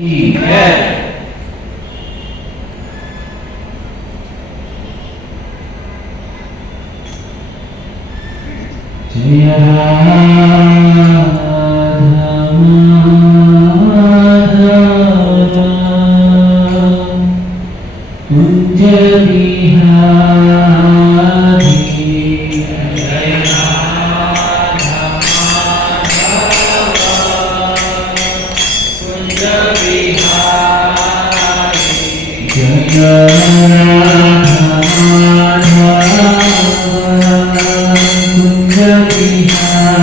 जय कुंज बिहारी कुंज बिहारी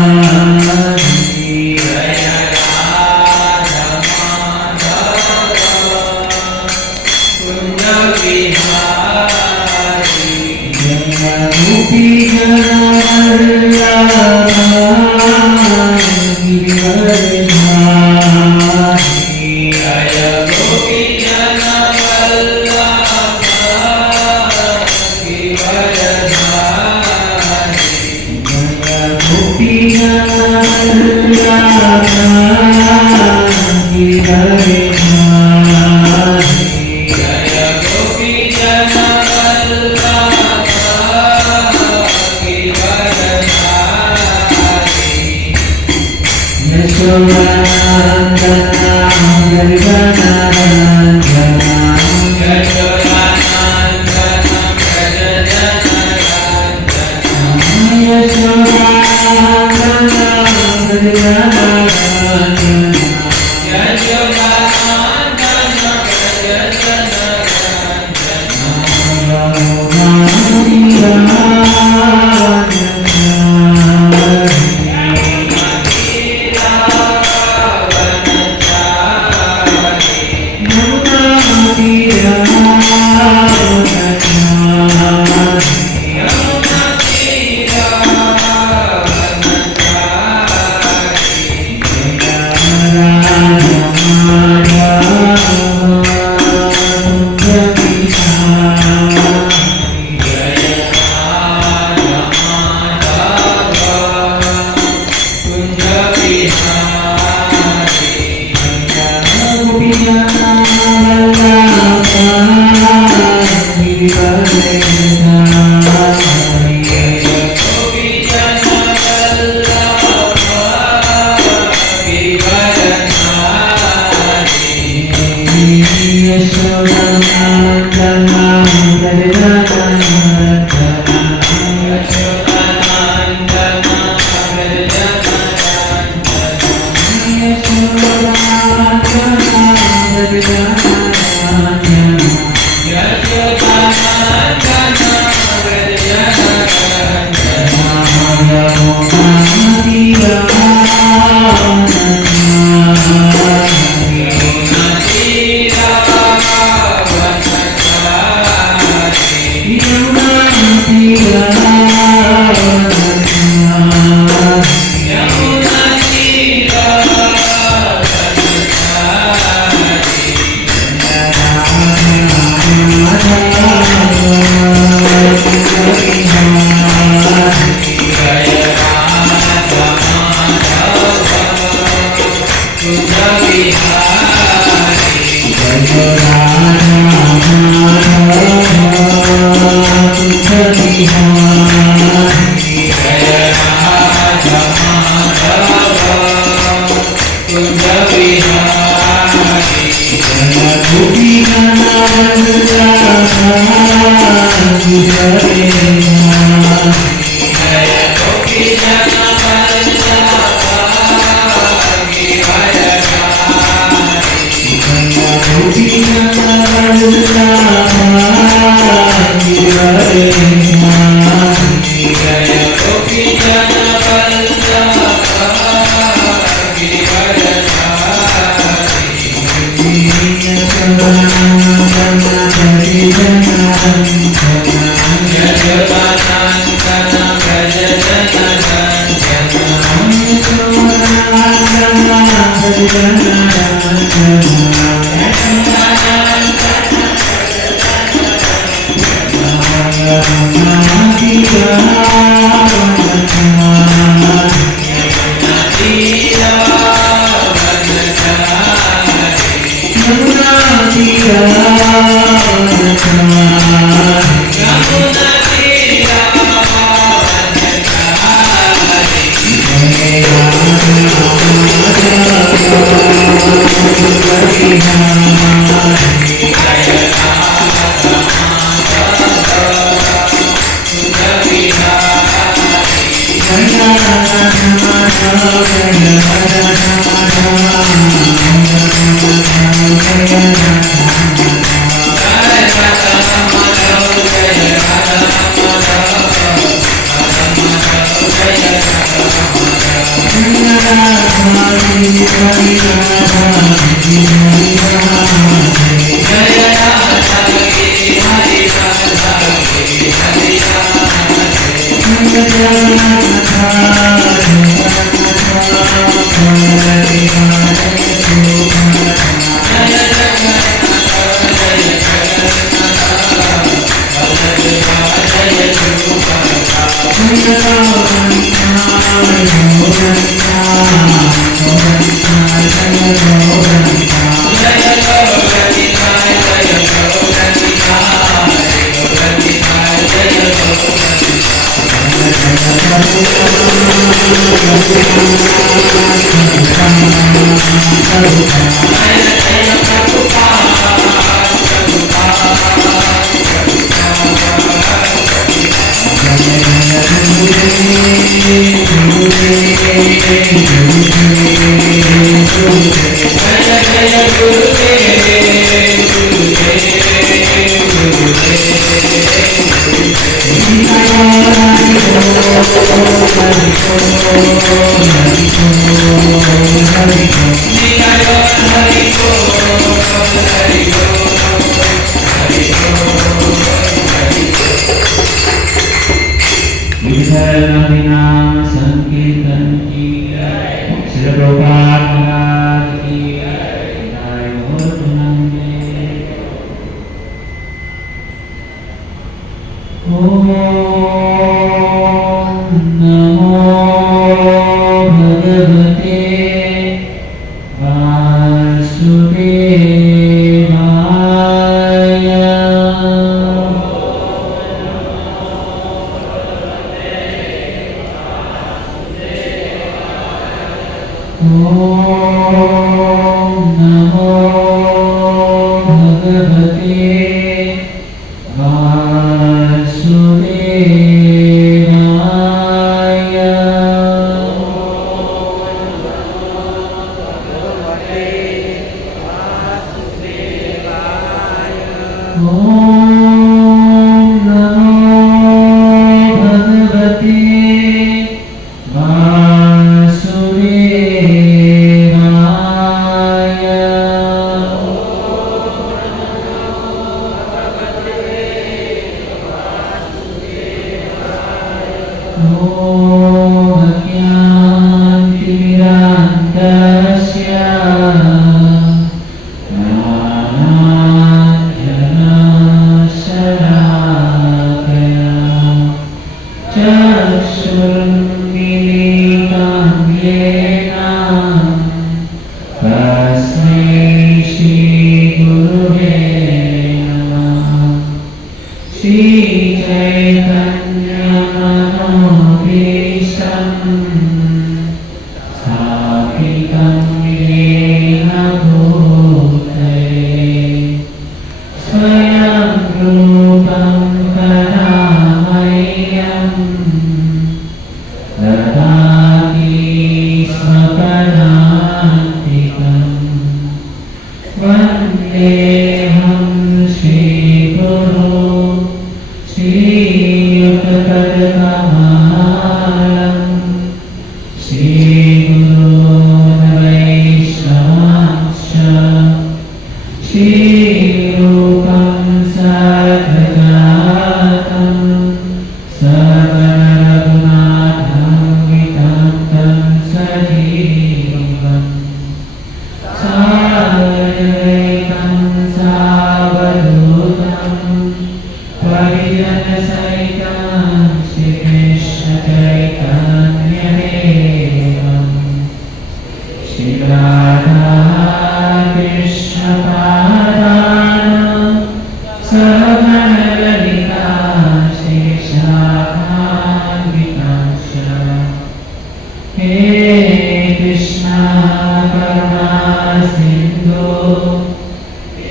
Sa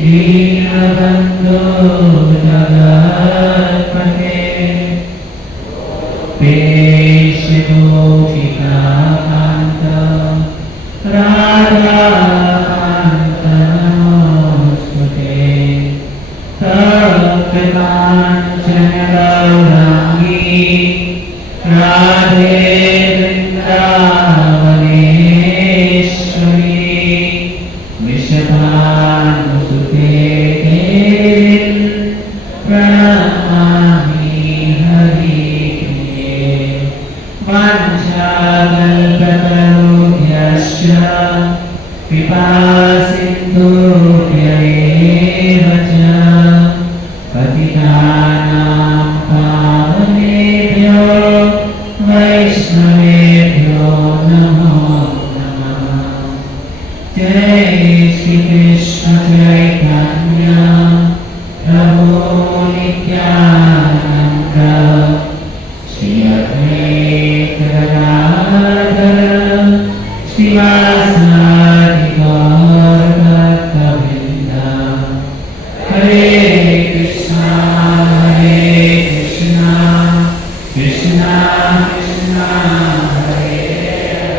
दीनबन्धो जगत्पते पेशगोपिकान्त राधाकान्त नमोऽस्तुते तप्तकाञ्चन गौराङ्गी राधे वृन्दावनेश्वरी विशभानुसुते प्रणमामि हरिप्रिये वाञ्छाकल्पतरुभ्यश्च कृपासिन्धुभ्य एव च पतितानां पावनेभ्यो वैष्णवेभ्यो नमो नमः। जय श्री कृष्ण चैतन्य प्रभु नित्यानंद श्री अद्वैत गदाधर श्रीवासादि गौर भक्तवृंद। हरे कृष्णा कृष्णा कृष्णा हरे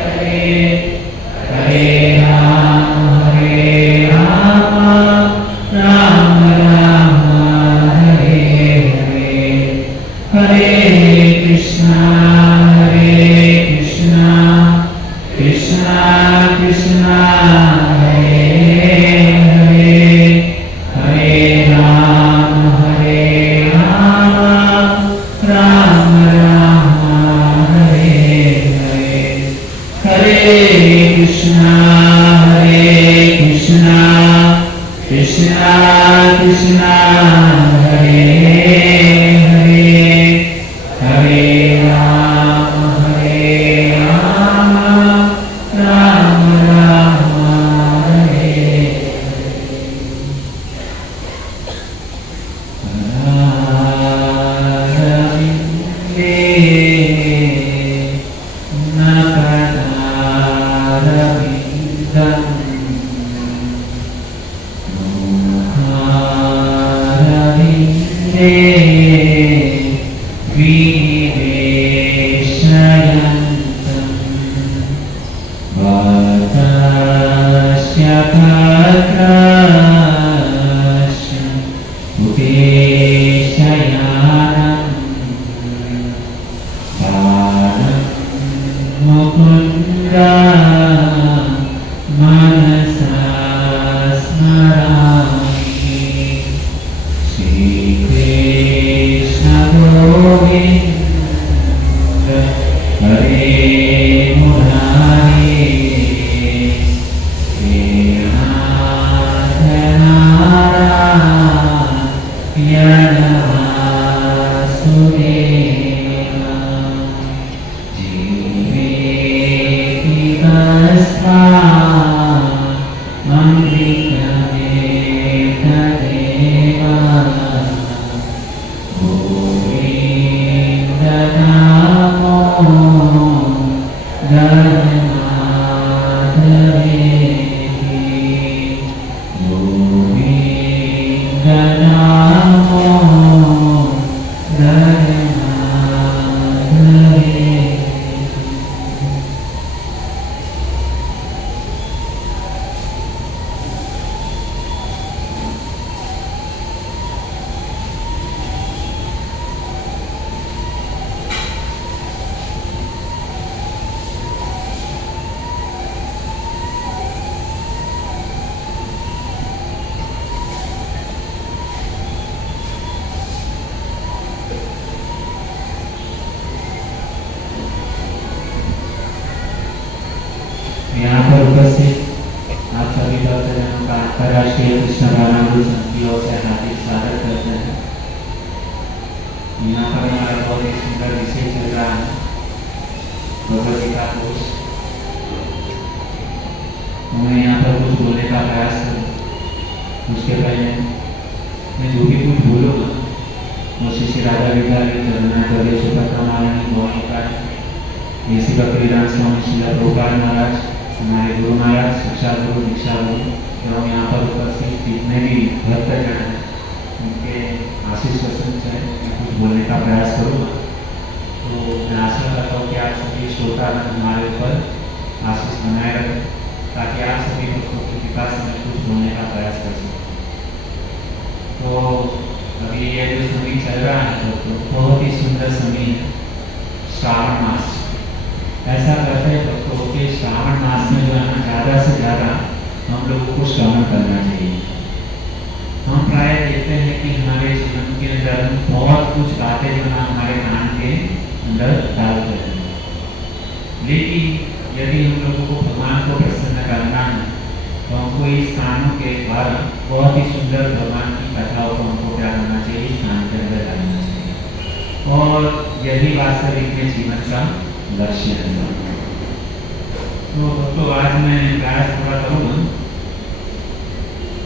हरे हरे राम राम राम हरे हरे। हरे कृष्णा कृष्णा कृष्णा हरे हरे हरे राम राम राम हरे हरे। हरे कृष्णा कृष्णा कृष्णा हरे हरे हरे राम राम राम हरे हरे। नकदारविन्दम् मुखारविन्दे विनिवेशयन्तम् वातस्य भद्रस्य उपේशयानम् मुकुन्द मनसा स्मरामि श्रीकृष्ण गोविन्द हरे मुरारे हे नाथ नारायण वासुदेव जीवेति तस्मात् अमृतमेतदेव गोविन्द नामो जगन्नाथवेति गोविन्द नामो जगन्नाथवेति। यहाँ पर उपस्थित आप सभी भक्तजनों का अंतर्राष्ट्रीय कृष्ण भावनामृत संघ की ओर से हार्दिक स्वागत करते हैं। यहाँ पर हमारा बहुत ही सुंदर विषय चल रहा है भगवद गीता कोश। मैं यहाँ पर कुछ बोलने का प्रयास करूँ उसके पहले मैं जो भी कुछ बोलूँगा वो श्री राधा विद्यालय चलना कभी सुपत्र महारानी भौमिका श्री भक्तिवेदांत स्वामी श्री प्रभुपाद महाराज हमारे गुरु महाराज शिक्षा गुरु दीक्षा गुरु जो यहाँ पर उपस्थित जितने भी भक्तजन हैं उनके आशीष वचन से मैं कुछ बोलने का प्रयास करूँगा। तो मैं आशा करता हूँ कि आप सभी श्रोता हमारे ऊपर आशीष बनाए रखें ताकि आप सभी को विकास में कुछ बोलने का प्रयास कर सकें। तो अभी ये जो समय चल रहा है तो बहुत ही सुंदर समय है, श्रावण मास। ऐसा करते हैं भक्तों के श्रावण मास में जो है ना ज़्यादा से ज़्यादा हम लोगों को श्रवण करना चाहिए। हम प्राय देखते हैं कि हमारे जीवन के अंदर बहुत कुछ बातें जो ना हमारे कान के अंदर डालते हैं, लेकिन यदि हम लोगों को भगवान को प्रसन्न करना है तो हमको इस कानों के द्वारा बहुत ही सुंदर भगवान की कथाओं को हमको क्या करना चाहिए, इस कान के अंदर डालना चाहिए। और यही वास्तविक में जीवन का लक्ष्य है। तो आज मैं प्रयास थोड़ा करूँगा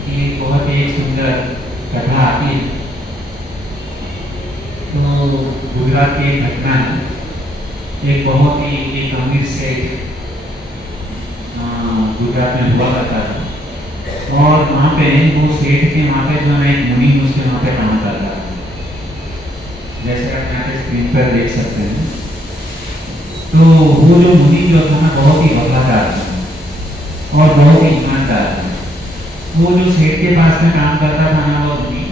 कि बहुत ही सुंदर कथा आती है। तो गुजरात की एक घटना है, एक बहुत ही एक अमीर सेठ गुजरात में हुआ करता था और वहाँ पे वो सेठ के वहाँ पे जो है एक मुनि उसके वहाँ पे काम करता था, जैसे आप यहाँ पे स्क्रीन पर देख सकते हैं। तो वो जो मुनि जो था ना बहुत ही वफादार था और बहुत ही ईमानदार था। वो जो सेठ के पास में काम करता था ना वो मुनि,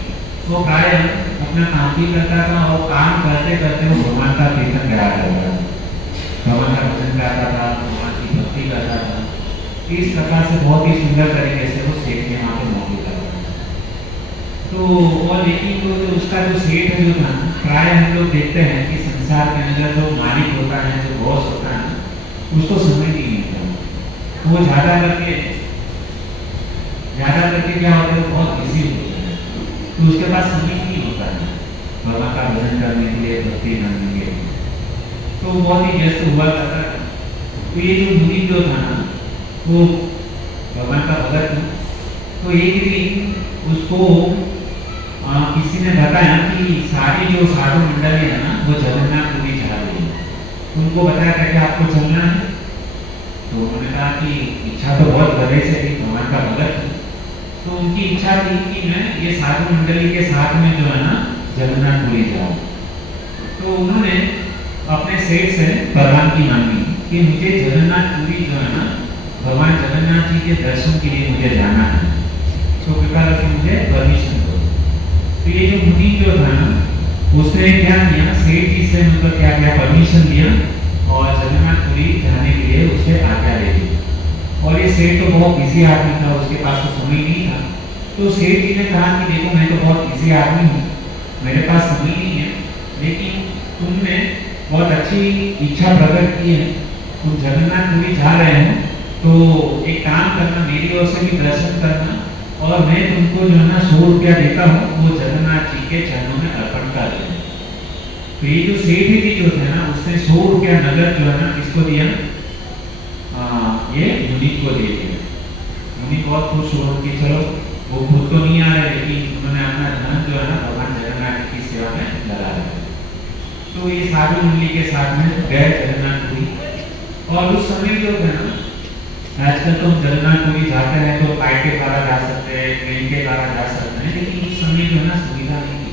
वो प्राय अपना काम भी करता था और काम करते करते वो भगवान का कीर्तन गाया करता था, भगवान का भजन गाता था, भगवान की भक्ति करता था। इस प्रकार से बहुत ही सुंदर तरीके से वो सेठ के वहाँ पे मौजूद था। तो और लेकिन वो जो उसका जो सेठ है जो था, प्राय हम लोग देखते हैं कि संसार के अंदर जो मालिक होता है, जो बॉस होता है, उसको समय नहीं मिलता। वो ज़्यादा करके क्या होता है, बहुत बिजी होता है, तो उसके पास समय नहीं होता है भगवान का भजन करने के लिए, भक्ति करने के लिए। तो बहुत ही व्यस्त हुआ करता था। तो ये जो मुनि जो था ना वो भगवान का भगत था। तो एक दिन उसको किसी ने बताया कि सारी जो साधु मंडली है ना वो जगन्नाथपुरी जा रही है, उनको बताया था कि आपको चलना है। तो उन्होंने कहा कि इच्छा तो बहुत बड़े से थी, भगवान का भगत। तो उनकी इच्छा थी कि मैं ये साधु मंडली के साथ में जो है ना जगन्नाथपुरी जाऊँ। तो उन्होंने अपने सेठ से परवानगी मांगी कि मुझे जगन्नाथपुरी जो है ना भगवान जगन्नाथ जी के दर्शन के लिए मुझे जाना है, तो कृपा करके मुझे परमिशन दो। तो ये जो मुनि जो था ना उसने क्या किया, सेठ जी से मतलब क्या क्या परमिशन लिया और जगन्नाथपुरी जाने के लिए उसे आज्ञा दे दी। और ये सेठ तो बहुत बिजी आदमी था, उसके पास तो समय नहीं था। तो सेठ जी ने कहा कि देखो मैं तो बहुत बिजी आदमी हूँ, मेरे पास समय नहीं है, लेकिन तुमने बहुत अच्छी इच्छा प्रकट की है, तुम जगन्नाथपुरी जा रहे हो तो एक काम करना, मेरी ओर से भी दर्शन करना और मैं तुमको जो है ना 100 रुपया देता हूँ, वो जगन्नाथ जी के चरणों में अर्पण कर देना। तो ये जो सेठ जी जो थे ना उसने 100 रुपया नगद जो है ना किसको दिया, ये मुनि को दे दिया। मुनि बहुत खुश हो कि चलो वो खुद तो नहीं आ रहे, लेकिन उन्होंने अपना धन जो है ना भगवान जगन्नाथ की सेवा में लगा दिया। तो ये साधु मंडली के साथ में गए जगन्नाथपुरी। और उस समय जो है ना आजकल तो हम जगन्नाथपुरी जाते हैं तो फ्लाइट के द्वारा जा सकते हैं, ट्रेन के द्वारा जा सकते हैं, लेकिन उस समय जो है ना सुविधा नहीं थी।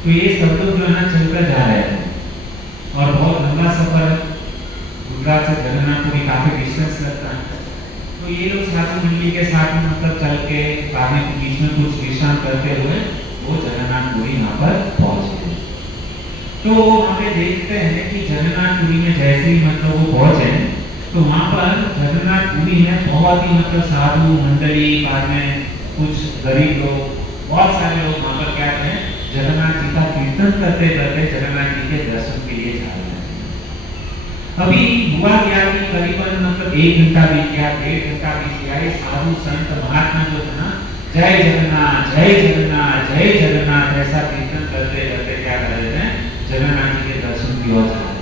तो ये सब लोग जो है ना चलकर जा रहे थे और बहुत लंबा सफर, गुजरात से जगन्नाथपुरी काफी डिस्टेंस लगता है। तो ये लोग साधु मंडली के साथ में मतलब चल के पानी के बीच में कुछ विश्राम करते हुए वो जगन्नाथपुरी यहाँ पर पहुंच गए। तो वहाँ पे देखते हैं कि जगन्नाथपुरी में जैसे ही मतलब वो पहुंचे तो वहाँ पर जगन्नाथपुरी में बहुत ही मतलब साधु मंडली, बाद में कुछ गरीब लोग, बहुत सारे लोग वहाँ पर क्या थे, जगन्नाथ जी का कीर्तन करते करते जगन्नाथ जी के दर्शन के लिए जा रहे हैं। अभी हुआ क्या कि करीबन मतलब 1 घंटा बीत गया, 1.5 घंटा बीत गया। ये साधु संत महात्मा जो है ना जय जगन्नाथ जय जगन्नाथ जय जगन्नाथ ऐसा कीर्तन करते करते क्या कर रहे हैं, जगन्नाथ जी के दर्शन की ओर जा रहे हैं।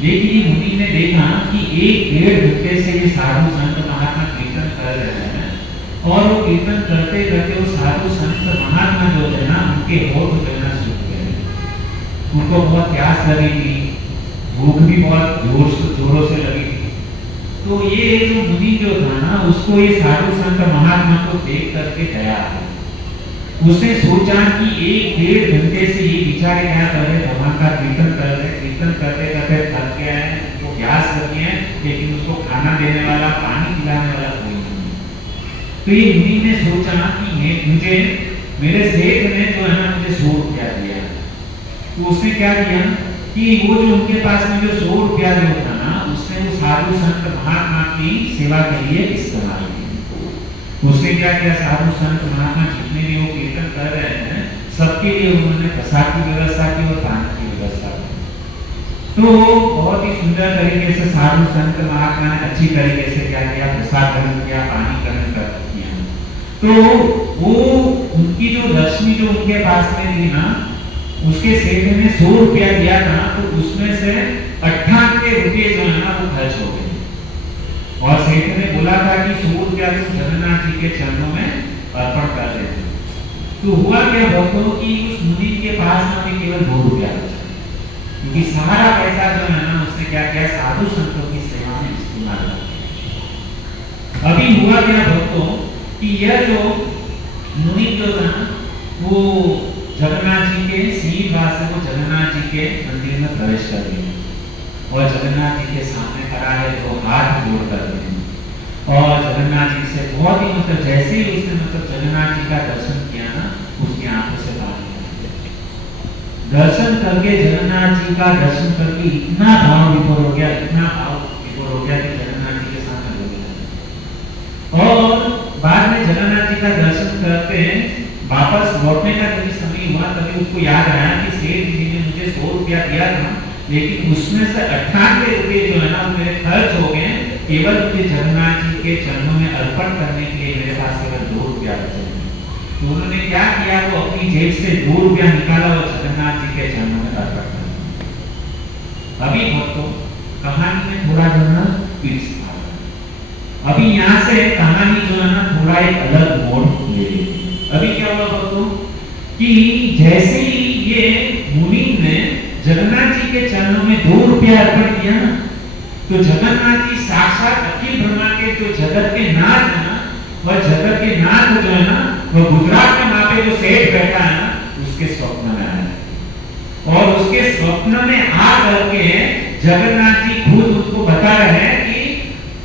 लेकिन मुनि ने देखा कि 1-1.5 घंटे से ये साधु संत महात्मा कीर्तन कर रहे हैं और वो कीर्तन करते करते वो साधु संत महात्मा जो है ना उनके होठ जलना शुरू हो गए। उनको बहुत प्यास लगी थी, भूख भी बहुत जोरों से लगी थी। तो ये जो मुनि जो था ना, उसको ये साधु संत महात्मा को देख करके दया आई। उसने सोचा कि 1-1.5 घंटे से ये बेचारे क्या कर रहे, भगवान का कीर्तन कर रहे, कीर्तन करते करते थक गए हैं, उनको प्यास लगी है, लेकिन उसको खाना देने वाला, पानी पिलाने वाला कोई नहीं। तो ये मुनि ने सोचा कि मुझे मेरे सेठ ने जो है ना मुझे 100 रुपया दिया। तो उसने क्या किया कि वो जो उनके पास में जो 100 रुपया जो था ना, उसने वो साधु संत महात्मा की सेवा के लिए इस्तेमाल किया। उसने क्या किया, साधु संत महात्मा जितने भी वो कीर्तन कर रहे हैं, सबके लिए उन्होंने प्रसाद की व्यवस्था की और पानी की व्यवस्था की। तो बहुत ही सुंदर तरीके से साधु संत महात्मा ने अच्छी तरीके से क्या किया, प्रसाद ग्रहण किया, पानी ग्रहण कर किया। तो वो उनकी जो दशमी जो उनके पास में थी ना, उसके सेठ ने 100 रुपया दिया था, तो उसमें से 98 रुपये जो है ना वो खर्च हो गए। और सेठ ने बोला था कि 100 रुपया तुम जगन्नाथ जी के चरणों में अर्पण कर देते। तो हुआ क्या भक्तों कि उस मुनि के पास में केवल 2 रुपया बचा, क्योंकि सारा पैसा जो है ना उसने क्या किया, साधु संतों की सेवा में इस्तेमाल किया। अभी हुआ क्या भक्तों कि यह जो मुनि जो था वो जगन्नाथ जी के सीधा से वो जगन्नाथ जी के मंदिर में प्रवेश कर गया और जगन्नाथ जी के सामने खड़ा है, तो हाथ जोड़ कर और जगन्नाथ जी से बहुत ही मतलब जैसे ही उसने मतलब जगन्नाथ जी का दर्शन किया ना, उसकी आंखों से पानी दर्शन करके, जगन्नाथ जी का दर्शन करके इतना भाव विभोर हो गया, इतना भाव विभोर हो गया कि जगन्नाथ जी के सामने रो गया। और बाद में जगन्नाथ जी का दर्शन करते वापस लौटने का कभी समय हुआ, तभी उसको याद आया कि सेठ जी ने मुझे 100 रुपया दिया था, लेकिन उसमें से 98 रुपये जो है ना मेरे खर्च हो गए, केवल मुझे जगन्नाथ जी के चरणों में अर्पण करने के लिए मेरे पास केवल 2 रुपया बचे। तो उन्होंने क्या किया, वो अपनी जेब से 2 रुपया निकाला और जगन्नाथ जी के चरणों में अर्पण कर। अभी भक्तों कहानी में थोड़ा जो है ट्विस्ट था। अभी यहाँ से कहानी जो है ना थोड़ा एक अलग मोड़ ले लेती। अभी क्या हुआ भक्तों कि जैसे ही ये मुनि ने जगन्नाथ जी के चरणों में 2 रुपया अर्पण किया ना, तो जगन्नाथ जी साक्षात अखिल ब्रह्मांड के जो जगत के नाथ है ना, वह जगत के नाथ जो है ना, वो गुजरात में वहां पे जो सेठ बैठा है ना, उसके स्वप्न में आया और उसके स्वप्न में आ करके जगन्नाथ जी खुद उसको बता रहे हैं कि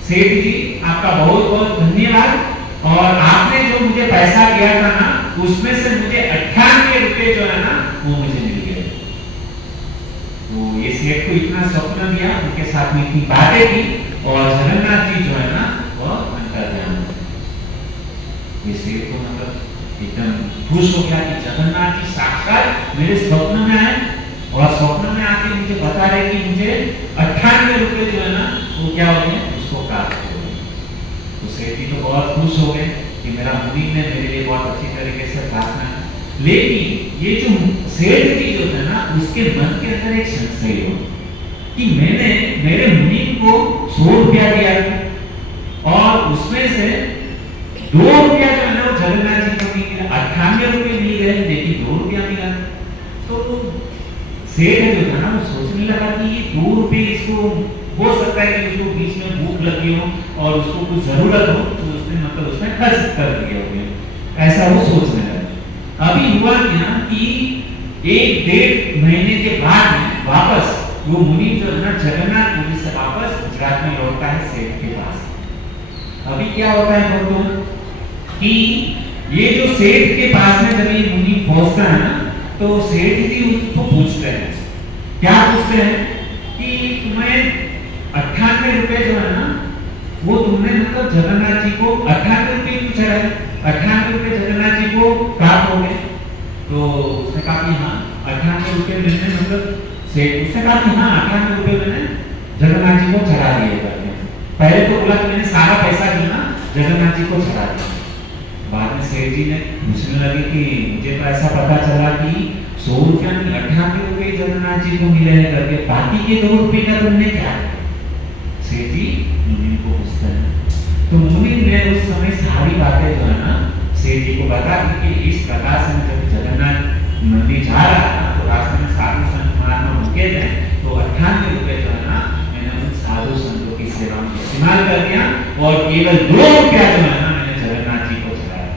सेठ जी आपका बहुत बहुत धन्यवाद, और आपने जो मुझे पैसा दिया था ना, उसमें से मुझे 98 रुपये जो है ना वो मुझे मिल गए। तो ये सेठ को इतना स्वप्न दिया, उनके साथ में इतनी बातें की, और जगन्नाथ जी जो है ना वो अंतर्ध्यान। ये सेठ को मतलब एकदम खुश हो गया कि जगन्नाथ जी साक्षात मेरे स्वप्न में आए और स्वप्न में आके मुझे बता रहे कि मुझे 98 रुपये जो है ना वो क्या हो गए, उसको प्राप्त हो गए। तो सेठ जी तो बहुत खुश हो गए कि मेरा मुनि ने मेरे लिए बहुत अच्छी तरीके से प्रार्थना। लेकिन ये जो सेठ जी जो था ना, उसके मन के अंदर एक संशय हो कि मैंने मेरे मुनि को 100 रुपया दिया और उसमें से 2 रुपया जो है ना वो जगन्नाथ जी को मिल गया, 98 रुपये मिल गए, लेकिन 2 रुपया मिला। तो सेठ जो था ना वो सोचने लगा कि ये 2 रुपये इसको हो सकता है कि उसको बीच में भूख लगी हो और उसको कुछ जरूरत हो, तो उसने मतलब उसमें खर्च कर दिए होंगे, ऐसा वो सोचने लगा। अभी हुआ क्या कि 1-1.5 महीने के बाद वापस वो मुनि जो है ना जगन्नाथपुरी से वापस गुजरात में लौटता है सेठ के पास। अभी क्या होता है दोस्तों कि ये जो सेठ के पास में जब ये मुनि पहुंचता है ना, तो सेठ जी उसको पूछते हैं, क्या पूछते हैं कि तुम्हें 98 रुपये जो है ना वो तुमने मतलब जगन्नाथ जी को 98 रुपये क्यों चढ़ाए, 98 रुपये जगन्नाथ जी को प्राप्त हो गए। तो उसने कहा कि हाँ 98 रुपये मैंने मतलब सेठ उसने कहा कि हाँ 98 रुपये मैंने जगन्नाथ जी को चढ़ा दिए करके। पहले तो बोला कि मैंने सारा पैसा जो ना जगन्नाथ जी को चढ़ा दिया। बाद में सेठ जी ने पूछने लगे कि मुझे तो ऐसा पता चला कि 100 रुपया में 98 रुपये जगन्नाथ जी को मिले हैं करके, बाकी के 2 रुपये का तुमने क्या किया? सेठ जी मुनि को पूछते हैं। तो मुनि ने उस समय सारी बातें जो है ना सेठ जी को बता दी कि इस प्रकार से जब जगन्नाथ मंदिर जा रहा था तो रास्ते में साधु संत महात्मा रुके थे, तो 98 रुपये जो है ना मैंने उन साधु संतों की सेवा में इस्तेमाल कर दिया और केवल 2 रुपया जो है ना मैंने जगन्नाथ जी को चढ़ाया।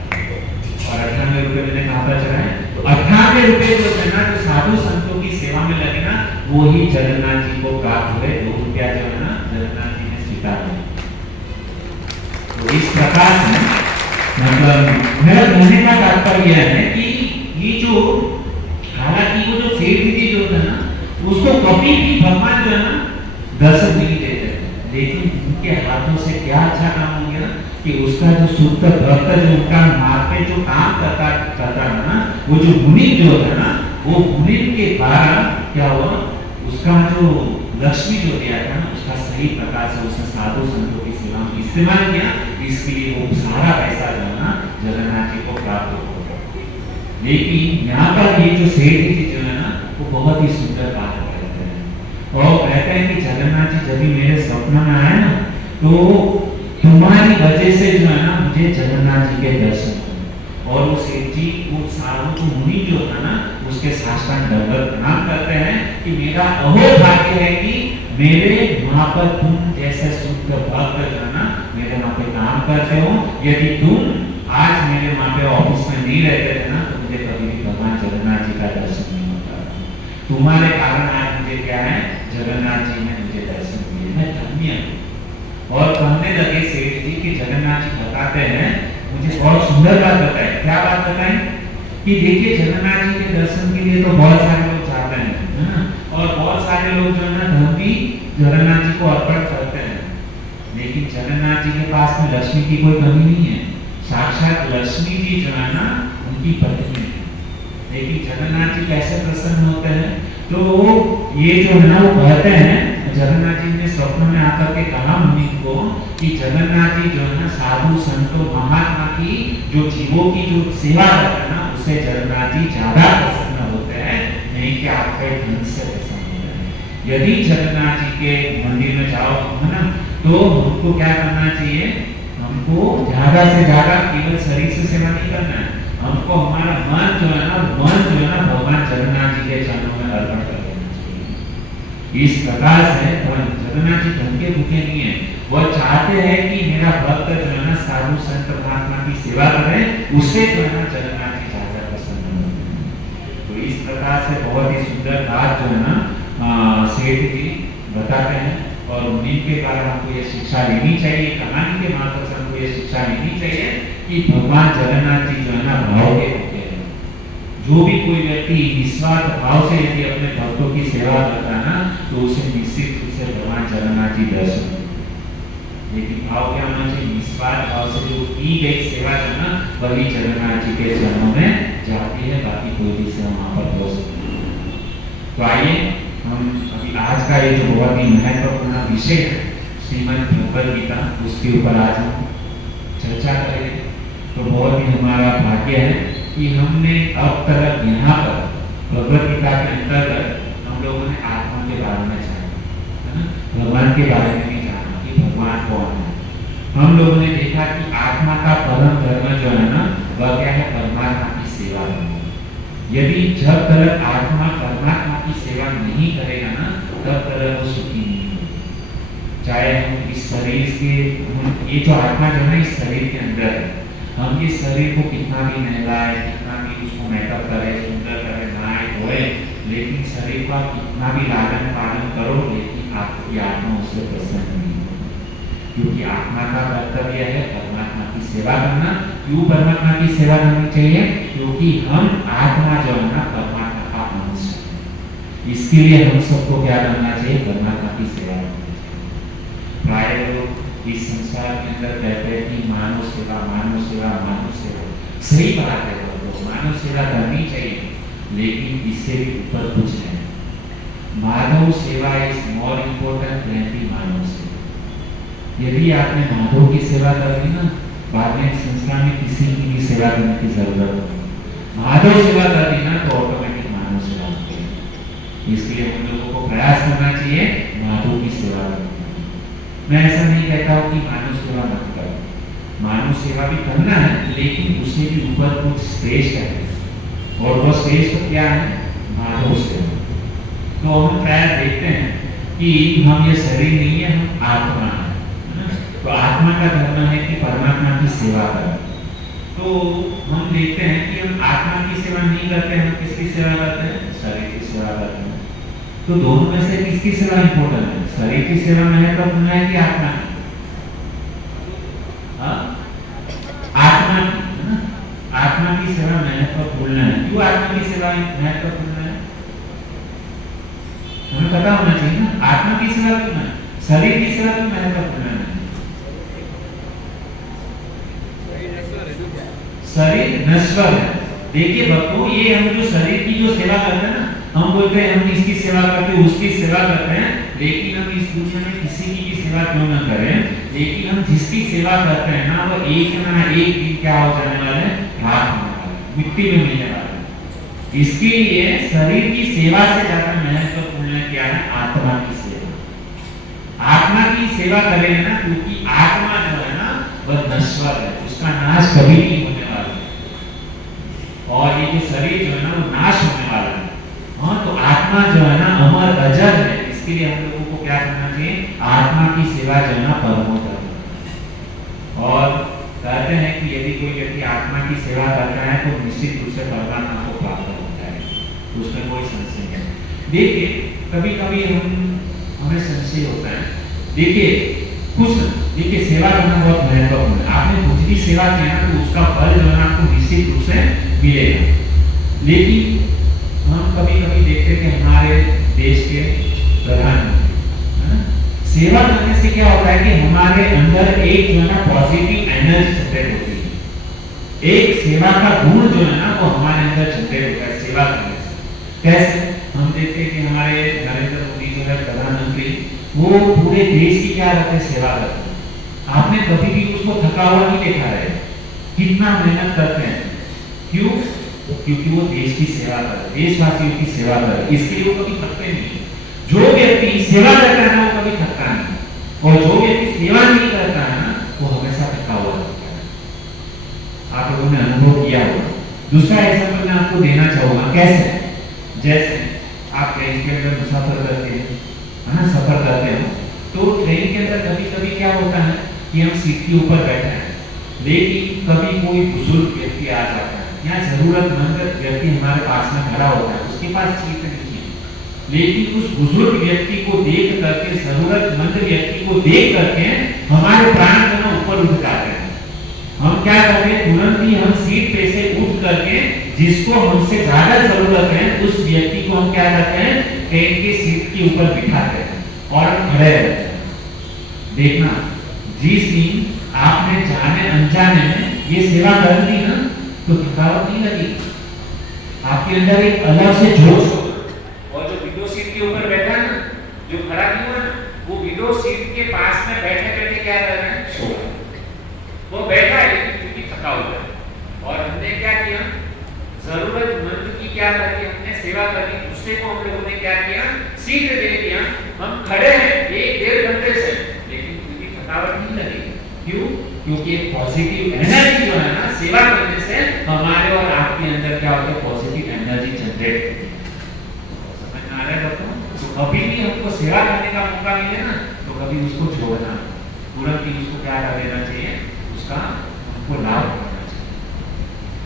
और 98 रुपये मैंने कहाँ पर चढ़ाए? 98 रुपये जो है ना जो साधु संतों की सेवा में लगे ना वो ही जगन्नाथ जी को प्राप्त हुए। 2 रुपया जो है ना जगन्नाथ जी ने स्वीकार किया। तो इस प्रकार से मतलब मेरा कहने का तात्पर्य यह है कि ये जो हालांकि वो जो सेठ जी जो था ना उसको कभी भी भगवान जो है ना दर्शन नहीं देते थे, लेकिन उनके हाथों से क्या अच्छा काम हो गया कि उसका जो शुद्ध भक्त जो उनका मार्ग पे जो काम करता ना वो जो मुनि जो था ना वो मुनि के द्वारा क्या हुआ उसका जो लक्ष्मी जो दिया था ना उसका सही प्रकार से उसने साधु संतों की सेवा में इस्तेमाल किया। इसके लिए वो सारा पैसा जो है ना जगन्नाथ जी को प्राप्त हो गया। लेकिन यहाँ पर ये जो सेठ जी जो है ना वो बहुत ही सुंदर बात कहते हैं और कहते हैं कि जगन्नाथ जी जब भी मेरे स्वप्न में आए ना तो तुम्हारी वजह से जो है ना मुझे जगन्नाथ जी के दर्शन हुए। और वो सेठ जी वो साधु जो मुनि जो था ना उसके साष्टांग दंडवत प्रणाम करते हैं कि मेरा अहो भाग्य है कि मेरे वहां पर तुम जैसे शुद्ध भक्त जो है ना मेरे वहां पे काम करते हो। यदि तुम आज मेरे वहां पे ऑफिस में नहीं रहते थे ना तो मुझे कभी भी भगवान जगन्नाथ जी का दर्शन नहीं होता। तुम्हारे कारण आज मुझे क्या है जगन्नाथ जी ने मुझे दर्शन दिए, मैं धन्य हूं। और कहने लगे सेठ जी कि जगन्नाथ जी बताते हैं मुझे बहुत सुंदर बात बताए। क्या बात बताए कि देखिए जगन्नाथ जी के दर्शन के लिए तो बहुत सारे लोग जाते हैं और बहुत सारे लोग जो है ना धन भी जगन्नाथ जी को अर्पण करते हैं, लेकिन जगन्नाथ जी के पास में लक्ष्मी की कोई कमी नहीं है। साक्षात लक्ष्मी जी जो है ना उनकी पत्नी है। लेकिन जगन्नाथ जी कैसे प्रसन्न होते हैं तो ये जो है ना वो कहते हैं जगन्नाथ जी ने स्वप्न में आकर के कहा मुनि को कि जगन्नाथ जी जो है ना साधु संतों महात्मा की जो जीवों की जो सेवा करते हैं ना उससे जगन्नाथ जी ज्यादा प्रसन्न होते हैं, नहीं कि आपके धन से प्रसन्न होते हैं। यदि जगन्नाथ जी के मंदिर में जाओ है ना तो हमको क्या करना चाहिए? हमको ज्यादा से ज्यादा केवल शरीर से सेवा नहीं करना है, हमको हमारा मन जो है ना भगवान जगन्नाथ जी के चरणों में अर्पण कर देना चाहिए। इस प्रकार से जगन्नाथ जी धन के भूखे नहीं है, वह चाहते हैं कि मेरा भक्त जो है ना साधु संत महात्मा की सेवा करे, उससे जो है ना जगन्नाथ जी ज्यादा प्रसन्न होते हैं। तो इस प्रकार से बहुत ही सुंदर बात जो है ना सेठ जी बताते हैं और उन्हीं के कारण हमको ये शिक्षा लेनी चाहिए, कहानी के माध्यम से हमको ये शिक्षा लेनी चाहिए कि भगवान जगन्नाथ जी जो है ना भाव के होते हैं। जो भी कोई व्यक्ति निस्वार्थ भाव से यदि अपने भक्तों की सेवा करता है ना तो उसे निश्चित रूप से भगवान जगन्नाथ जी दर्शन देते हैं। लेकिन भाव क्या होना चाहिए? निस्वार्थ भाव से जो की गई सेवा जो है ना वही जगन्नाथ जी के चरणों में जाती है, बाकी कोई भी सेवा वहां पर हो सकती है। तो आइए हम अभी आज का ये जो बहुत ही महत्वपूर्ण विषय है श्रीमद् भगवद गीता उसके ऊपर आज हम चर्चा करेंगे। तो बहुत ही हमारा भाग्य है कि हमने अब तक यहाँ पर भगवद गीता के अंतर्गत हम लोगों ने आत्मा के बारे में जाना है ना, भगवान के बारे में नहीं जाना कि भगवान कौन है। हम लोगों ने देखा कि आत्मा का परम धर्म जो है ना वह क्या है? परमात्मा की सेवा करना। यदि जब तक आत्मा परमात्मा की सेवा नहीं करेगा ना तब तक वो सुखी नहीं होगा। चाहे हम इस शरीर के ये जो आत्मा जो है इस शरीर के अंदर है, हम इस शरीर को कितना भी नहलाए, कितना भी उसको मेकअप करे, सुंदर करे, नहाए धोए, लेकिन शरीर का कितना भी लालन पालन करो लेकिन आपकी आत्मा उससे प्रसन्न नहीं होगी। क्योंकि आत्मा का कर्तव्य है परमात्मा की सेवा करना। क्यों परमात्मा की सेवा करनी चाहिए? क्योंकि हम आत्मा जो है ना परमात्मा का अंश है। इसके लिए हम सबको क्या करना चाहिए? परमात्मा की सेवा करनी चाहिए। प्राय लोग इस संसार के अंदर कहते हैं कि मानव सेवा, मानव सेवा, मानव सेवा। सही बात है, तो मानव सेवा करनी चाहिए, लेकिन इससे भी ऊपर कुछ है। माधव सेवा इज मोर इम्पोर्टेंट देन दी मानव सेवा। यदि आपने माधव की सेवा कर दी ना बाद में संसार में किसी की भी सेवा करने की जरूरत नहीं। माधव सेवा कर दी ना तो ऑटोमेटिक मानव सेवा होती है। इसलिए हम लोगों को प्रयास करना चाहिए माधव की सेवा करने। मैं ऐसा नहीं कहता हूँ कि मानव सेवा मत करो, मानव सेवा भी करना है, लेकिन उससे भी ऊपर कुछ श्रेष्ठ है और वह श्रेष्ठ क्या है? माधव सेवा। तो हम प्राय देखते हैं कि हम ये शरीर नहीं है, हम आत्मा है। तो आत्मा का धर्म है कि परमात्मा की सेवा करें। तो हम देखते हैं कि हम आत्मा की सेवा नहीं करते, हम किसकी सेवा करते हैं? शरीर की सेवा करते हैं। तो दोनों में से किसकी सेवा इंपॉर्टेंट है? शरीर की सेवा महत्वपूर्ण है कि आत्मा की? आत्मा की, है ना? आत्मा की सेवा महत्वपूर्ण है। क्यों आत्मा की सेवा महत्वपूर्ण है? हमें पता होना चाहिए ना, आत्मा की सेवा क्यों है? शरीर की सेवा क्यों महत्वपूर्ण है? शरीर नश्वर है। देखिए भक्तों, ये हम जो शरीर की जो सेवा करते हैं ना, हम बोलते हैं हम इसकी सेवा करते हैं, उसकी सेवा करते हैं, लेकिन हम इस दुनिया में किसी की भी सेवा क्यों न करें, लेकिन हम जिसकी सेवा करते हैं ना, वो एक ना एक दिन क्या हो जाने वाला है? राख होने वाला है, मिट्टी में मिलने वाला है। इसके लिए शरीर की सेवा से ज्यादा महत्वपूर्ण क्या है? आत्मा की सेवा। आत्मा की सेवा करें ना, क्योंकि आत्मा जो है ना वह नश्वर है, उसका नाश कभी नहीं होने वाला है, और ये जो शरीर जो है ना वो नाश होने वाला है। हाँ, तो आत्मा जो है ना अमर अजर है। इसके लिए हम लोगों को क्या करना चाहिए? आत्मा की सेवा जो है ना परमो करना। और कहते हैं कि यदि कोई व्यक्ति आत्मा की सेवा करता है तो निश्चित रूप से परमात्मा को प्राप्त होता है, तो उसमें कोई संशय नहीं। देखिए कभी कभी हमें संशय होता है। देखिए सेवा करना बहुत महत्वपूर्ण है। आपने कुछ भी सेवा किया ना तो उसका फल जो है आपको निश्चित रूप से मिलेगा। लेकिन हम कभी कभी देखते हैं कि हमारे देश के प्रधानमंत्री सेवा करने से क्या होता है कि हमारे अंदर एक जो है ना पॉजिटिव एनर्जी जनरेट होती है। एक सेवा का गुण जो है ना वो हमारे अंदर जनरेट होता है सेवा करने से। कैसे? हम देखते हैं कि हमारे नरेंद्र मोदी जो है प्रधानमंत्री, वो पूरे देश की क्या करते हैं? सेवा करते हैं। आपने कभी भी उसको थका हुआ नहीं देखा है, कितना मेहनत करते हैं। क्यों? क्योंकि वो देश की सेवा कर रहे, देशवासियों की सेवा कर रहे, इसके लिए वो कभी थकते नहीं। जो व्यक्ति सेवा करता है ना वो कभी थकता नहीं, और जो व्यक्ति सेवा नहीं करता है ना वो हमेशा थका हुआ रहता है। आप लोगों ने अनुभव किया होगा। दूसरा एग्जाम्पल मैं आपको देना चाहूंगा। कैसे? जैसे आप ट्रेन के अंदर मुसाफर करते हैं, है ना, सफर करते हो, तो ट्रेन के अंदर कभी कभी क्या होता है कि हम सीट के ऊपर बैठे हैं, लेकिन कभी कोई बुजुर्ग व्यक्ति आ जाता है या जरूरतमंद व्यक्ति हमारे पास में खड़ा होता है, उसके पास सीट नहीं है, लेकिन उस बुजुर्ग व्यक्ति को देख करके, जरूरतमंद व्यक्ति को देख करके हमारे प्राण जो है ऊपर उठ जाते हैं। हम क्या करते हैं? तुरंत ही हम सीट पे से उठ करके जिसको हमसे ज्यादा जरूरत है उस व्यक्ति को हम क्या करते हैं? ट्रेन के सीट के ऊपर बिठाते हैं और हम खड़े रहते हैं। देखना, जिस दिन आपने जाने अनजाने में ये सेवा कर दी ना तो थकावट नहीं लगी, आपके अंदर एक अलग से जोश होगा। और जो विंडो सीट के ऊपर बैठा है ना, जो खड़ा नहीं हुआ ना, वो विंडो सीट के पास में बैठे बैठे क्या कर रहे हैं? सो रहे हैं। वो बैठा है लेकिन क्योंकि थका हुआ है। और हमने क्या किया? जरूरतमंद की क्या करके हमने सेवा कर दी, दूसरे को हम लोगों ने क्या किया? सीट दे दिया। हम खड़े हैं 1-1.5 घंटे से, लेकिन क्योंकि थकावट नहीं लगी। क्यों? क्योंकि एक पॉजिटिव एनर्जी जो है ना सेवा करने से हमारे और आपके अंदर क्या होता है? पॉजिटिव एनर्जी जनरेट होती है। समझ में आ रहा है दोस्तों? तो कभी भी हमको सेवा करने का मौका मिले ना तो कभी उसको छोड़ना, तुरंत ही उसको क्या कर देना चाहिए? उसका हमको लाभ उठाना चाहिए।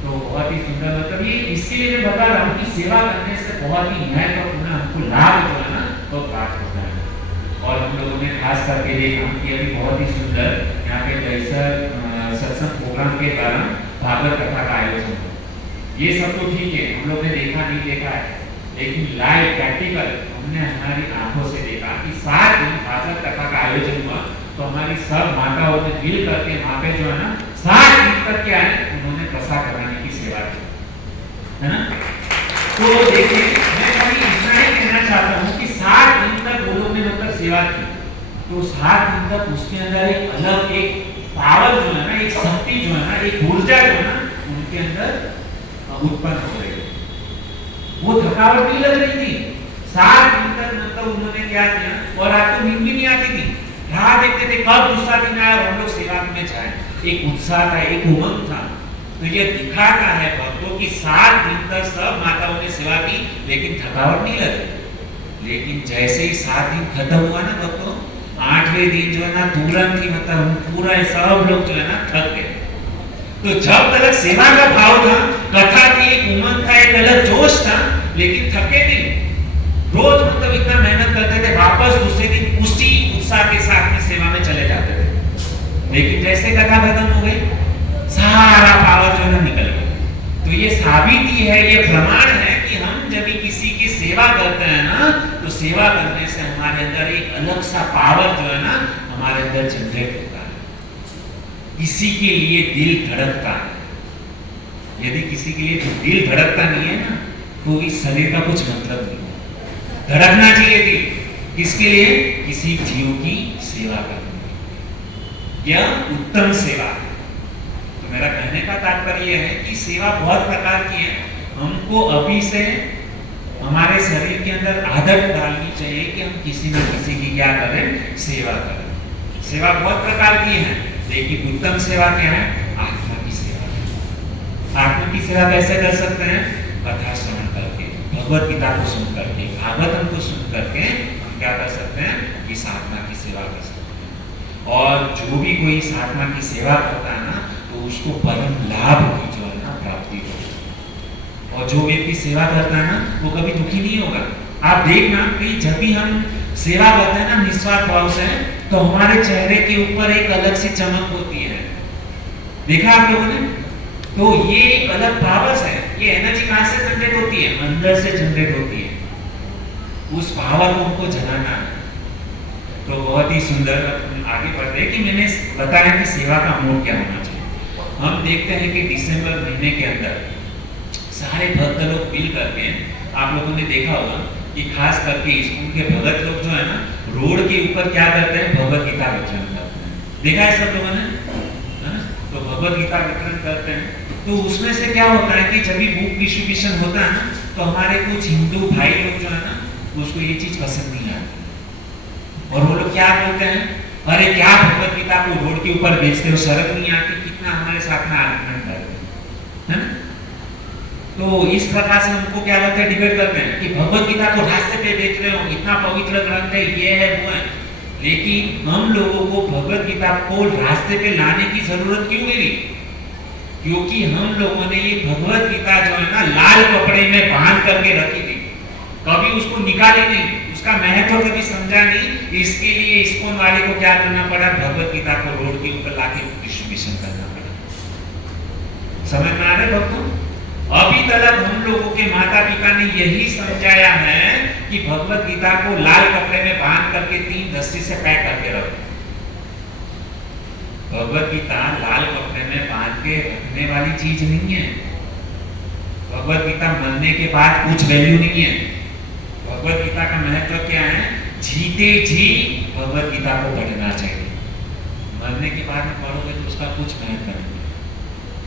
तो बहुत ही सुंदर, मतलब ये इसके लिए मैं बता रहा हूँ कि सेवा करने से बहुत ही महत्वपूर्ण हमको लाभ जो है ना वो प्राप्त होता है। और हम लोगों ने खास करके देखा कि अभी बहुत ही सुंदर यहाँ पे जैसा सत्संग प्रोग्राम के दौरान भागवत कथा का आयोजन हुआ। ये सब तो ठीक है, हम लोग ने देखा नहीं देखा है, लेकिन लाइव प्रैक्टिकल हमने हमारी आंखों से देखा कि 7 दिन भागवत कथा का आयोजन हुआ। तो हमारी सब माताओं ने मिल करके वहाँ पे जो है ना 7 दिन तक क्या है उन्होंने प्रसाद कराने की सेवा की, है ना। तो देखिए मैं अभी इतना ही कहना चाहता हूँ कि 7 दिन तक वो लोग ने मतलब सेवा की, तो 7 दिन तक उसके अंदर एक अलग एक पावर जो है ना, एक शक्ति जो है ना, एक ऊर्जा जो है ना उनके अंदर उत्पन्न हो रही है। वो थकावट नहीं लग रही थी। 7 दिन तक मतलब उन्होंने क्या किया, और आपको नींद भी नहीं आती थी, राह देखते थे कब दूसरा दिन आया और हम लोग सेवा में जाए। एक उत्साह था, एक उमंग था। तो ये दिखाता है भक्तों की 7 दिन तक सब माताओं ने सेवा की लेकिन थकावट नहीं लगी। लेकिन जैसे ही 7 दिन खत्म हुआ ना भक्तों, 8 8वें दिन जो है ना तुरंत ही मतलब हम पूरा सब लोग जो है ना थक गए। तो जब तक सेवा का भाव था, कथा की एक उमंग था, एक अलग जोश था, लेकिन थके नहीं। रोज मतलब इतना मेहनत करते थे, वापस दूसरे दिन उसी उत्साह के साथ में सेवा में चले जाते थे। लेकिन जैसे कथा खत्म हो गई, सारा पावर जो है निकल गया। तो ये साबिती है, ये प्रमाण है कि हम जब भी किसी की सेवा करते हैं ना, तो सेवा करने से हमारे अंदर एक अलग सा पावर जो है ना हमारे अंदर जनरेट होता है। किसी के लिए दिल धड़कता है। यदि किसी के लिए दिल धड़कता नहीं है ना, तो इस शरीर का कुछ मतलब नहीं है। धड़कना चाहिए दिल, किसके लिए? किसी जीव की सेवा करने के लिए। यह उत्तम सेवा है। तो मेरा कहने का तात्पर्य है कि सेवा बहुत प्रकार की है। हमको अभी से हमारे शरीर के अंदर आदत डालनी चाहिए कि हम किसी न किसी की क्या करें, सेवा करें। सेवा बहुत प्रकार की है, लेकिन उत्तम सेवा क्या है? आत्मा की सेवा। आत्मा की सेवा कैसे कर सकते हैं? कथा श्रवण करके, भगवत गीता को सुन करके, भागवतम को सुन करके हम क्या कर सकते हैं? इस आत्मा की सेवा कर सकते हैं। और जो भी कोई इस आत्मा की सेवा करता है ना, तो उसको परम लाभ की जो है ना प्राप्ति होगी। और जो व्यक्ति सेवा करता है ना, वो कभी दुखी नहीं होगा। आप देखना कि जब भी हम सेवा करते हैं ना निस्वार्थ भाव से, तो हमारे चेहरे के ऊपर एक अलग सी चमक होती है। देखा आप लोगों ने? तो ये एक अलग पावर है। ये एनर्जी कहां से जनरेट होती है? अंदर से जनरेट होती है। उस पावर को हमको जगाना। तो बहुत ही सुंदर आगे बढ़ते हैं कि मैंने बताया कि सेवा का मोड क्या होना चाहिए। हम देखते हैं कि दिसंबर महीने के अंदर सारे भक्त लोग मिल करके, आप लोगों ने देखा होगा कि खास करके स्कूल के भगत लोग जो है ना, रोड के ऊपर क्या करते हैं? भगवत गीता वितरण करते हैं। देखा है सब लोगों ने? तो भगवत गीता वितरण करते हैं। तो उसमें से क्या होता है कि जब भी बुक डिस्ट्रीब्यूशन होता है ना, तो हमारे कुछ हिंदू भाई लोग जो है ना, उसको ये चीज पसंद नहीं आती। और वो लोग क्या बोलते हैं? अरे क्या भगवत गीता को रोड के ऊपर बेचते हो, शर्म नहीं आती? कितना हमारे साथ में आर्गुमेंट करते हैं। तो इस प्रकार से हमको क्या लगता है? डिबेट करते हैं कि भगवत गीता को रास्ते पे बेच रहे हो, इतना पवित्र ग्रंथ है, ये है वो है। लेकिन हम लोगों को भगवत गीता को रास्ते पे लाने की जरूरत क्यों मिली? क्योंकि हम लोगों ने ये भगवत गीता जो है ना लाल कपड़े में बांध करके रखी थी, कभी उसको निकाली नहीं, उसका महत्व कभी समझा नहीं। इसके लिए इस्कॉन वाले को क्या करना पड़ा? भगवत गीता को रोड के ऊपर लाके डिस्ट्रीब्यूशन करना पड़ा। समझ में आ रहा है भक्तों? अभी तक हम लोगों के माता पिता ने यही समझाया है कि भगवत गीता को लाल कपड़े में बांध करके 3 रस्सी से पैक करके रखो। भगवत गीता लाल कपड़े में बांध के रखने वाली चीज नहीं है। भगवत गीता मरने के बाद कुछ वैल्यू नहीं है। भगवत गीता का महत्व क्या है? जीते जी भगवत गीता को पढ़ना चाहिए। मरने के बाद में पढ़ोगे तो उसका कुछ महत्व नहीं।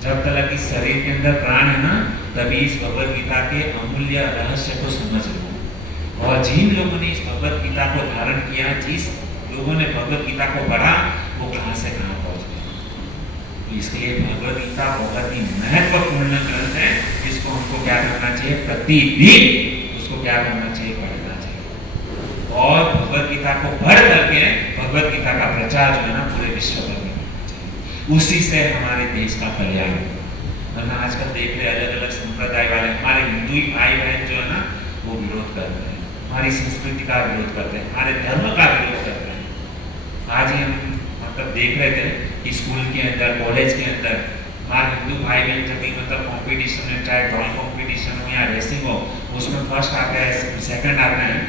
जब तक इस शरीर के अंदर प्राण है ना, तभी इस भगवत गीता के अमूल्य रहस्य को समझ लो। और जिन लोगों ने इस भगवत गीता को धारण किया, जिस लोगों ने भगवत गीता को पढ़ा, वो कहां से कहां पहुंच गए। इसलिए भगवत गीता बहुत ही महत्वपूर्ण ग्रंथ है, जिसको हमको क्या करना चाहिए? प्रतिदिन उसको क्या करना चाहिए? पढ़ना चाहिए। और भगवत गीता को पढ़ करके भगवत गीता का प्रचार जो है ना पूरे विश्व भर में, उसी से हमारे देश का कल्याण होगा। वरना आजकल देख रहे अलग अलग संप्रदाय वाले हमारे हिंदू भाई बहन जो है ना, वो विरोध करते हैं, हमारी संस्कृति का विरोध करते हैं, हमारे धर्म का विरोध करते हैं। आज ही हम मतलब देख रहे थे कि स्कूल के अंदर, कॉलेज के अंदर हमारे हिंदू भाई बहन जब भी मतलब कॉम्पिटिशन में, चाहे ड्रॉइंग कॉम्पिटिशन हो या रेसिंग हो, उसमें फर्स्ट आते हैं, सेकंड आते हैं,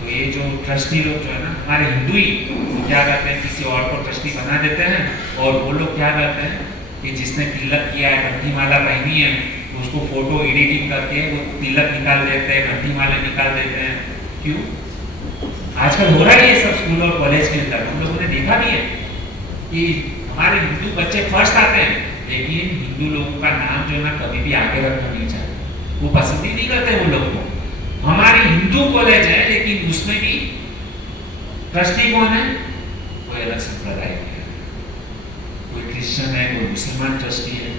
तो ये जो ट्रस्टी लोग जो है ना हमारे हिंदू ही, तो क्या करते हैं? किसी और को ट्रस्टी बना देते हैं। और वो लोग क्या करते हैं कि जिसने तिलक किया है, कंठी माला पहनी है, उसको फोटो एडिटिंग करके वो तिलक निकाल देते हैं, कंठी माला निकाल देते हैं। क्यों? आजकल हो रहा है ये सब स्कूल और कॉलेज के अंदर। हम लोगों ने देखा भी है कि हमारे हिंदू बच्चे फर्स्ट आते हैं, लेकिन हिंदू लोगों का नाम जो है ना कभी भी आगे रखना नहीं चाहते, वो पसंद ही नहीं करते उन लोगों को। हमारी हिंदू कॉलेज है, लेकिन उसमें भी ट्रस्टी कौन है? कोई अलग संप्रदाय के है, कोई क्रिश्चियन है, कोई मुसलमान ट्रस्टी है।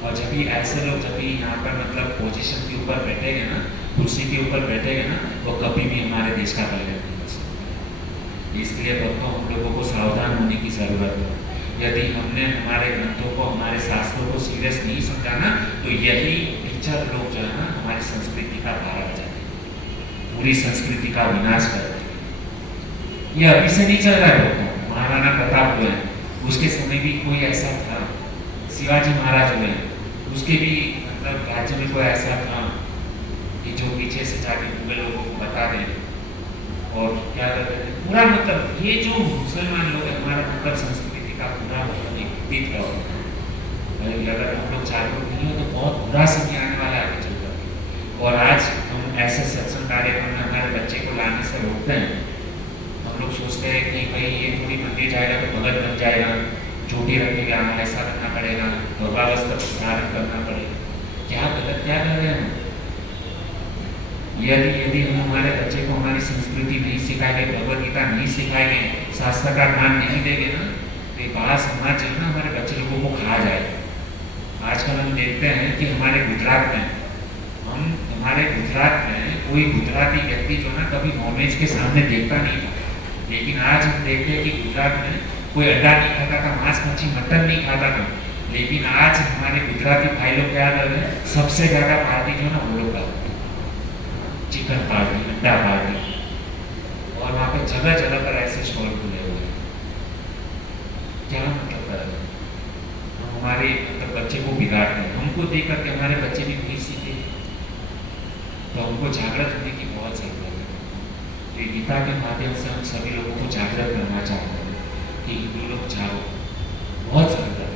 और जब भी ऐसे लोग जब भी यहाँ पर मतलब पोजीशन के ऊपर बैठेंगे ना, कुर्सी के ऊपर बैठेंगे ना, वो कभी भी हमारे देश का कल्याण नहीं कर सकते। इसके लिए भक्तों हम लोगों को सावधान होने की ज़रूरत है। यदि हमने हमारे ग्रंथों को, हमारे शास्त्रों को सीरियस नहीं समझा ना, तो यही टीचर लोग जो है ना हमारी संस्कृति का भारा बजाते हैं, पूरी संस्कृति का विनाश कर देंगे। ये अभी से नहीं चल रहा है भक्तों। महाराणा प्रताप हुए हैं, उसके समय भी कोई ऐसा था। शिवाजी महाराज हुए हैं, उसके भी मतलब राज्य में कोई ऐसा था कि जो पीछे से जाके पूरे लोगों को बता दें और क्या करते थे पूरा। मतलब ये जो मुसलमान लोग हैं, हमारा मतलब संस्कृति का पूरा मतलब एक विपरीत का होता है। अगर हम लोग जागरूक नहीं हो तो बहुत बुरा समय आने वाला है आगे चलकर। और आज हम ऐसे सत्संग कार्यक्रम में हमारे बच्चे को लाने से रोकते हैं। हम लोग सोचते हैं कि भाई ये थोड़ी मंदिर जाएगा तो भगत बन जाएगा, चोटी रखेगा, ऐसा करना पड़ेगा, गर्भावस्था धारण करना पड़ेगा। क्या गलत क्या कर रहे हैं हम? यदि हम हमारे बच्चे को हमारी संस्कृति नहीं सिखाएंगे, भगवद गीता नहीं सिखाएंगे, शास्त्र का ज्ञान नहीं देंगे ना, तो बड़ा समाज जो है ना हमारे बच्चे लोगों को खा जाएगा। आजकल हम देखते हैं कि हमारे गुजरात में कोई गुजराती व्यक्ति जो ना कभी नॉनवेज के सामने देखता नहीं था, लेकिन आज हम देखते हैं कि गुजरात में कोई अंडा नहीं खाता था, मांस मच्छी मटन नहीं खाता था, लेकिन आज हमारे गुजराती भाई लोग क्या कर रहे हैं, सबसे ज़्यादा पार्टी जो ना वो लोग करते हैं, चिकन पार्टी, अंडा पार्टी, और वहाँ पे जगह जगह पर ऐसे स्टॉल खुले हुए हैं। क्या मतलब कर रहे हैं हम? हमारे मतलब बच्चे को बिगाड़ते हैं। हमको देख करके हमारे बच्चे भी वही सीखे, तो हमको जागृत होने की बहुत ज़रूरत है। तो गीता के माध्यम से हम सभी लोगों को जागृत करना चाहते हैं कि हिंदू लोग जाओ, बहुत ज़रूरत है।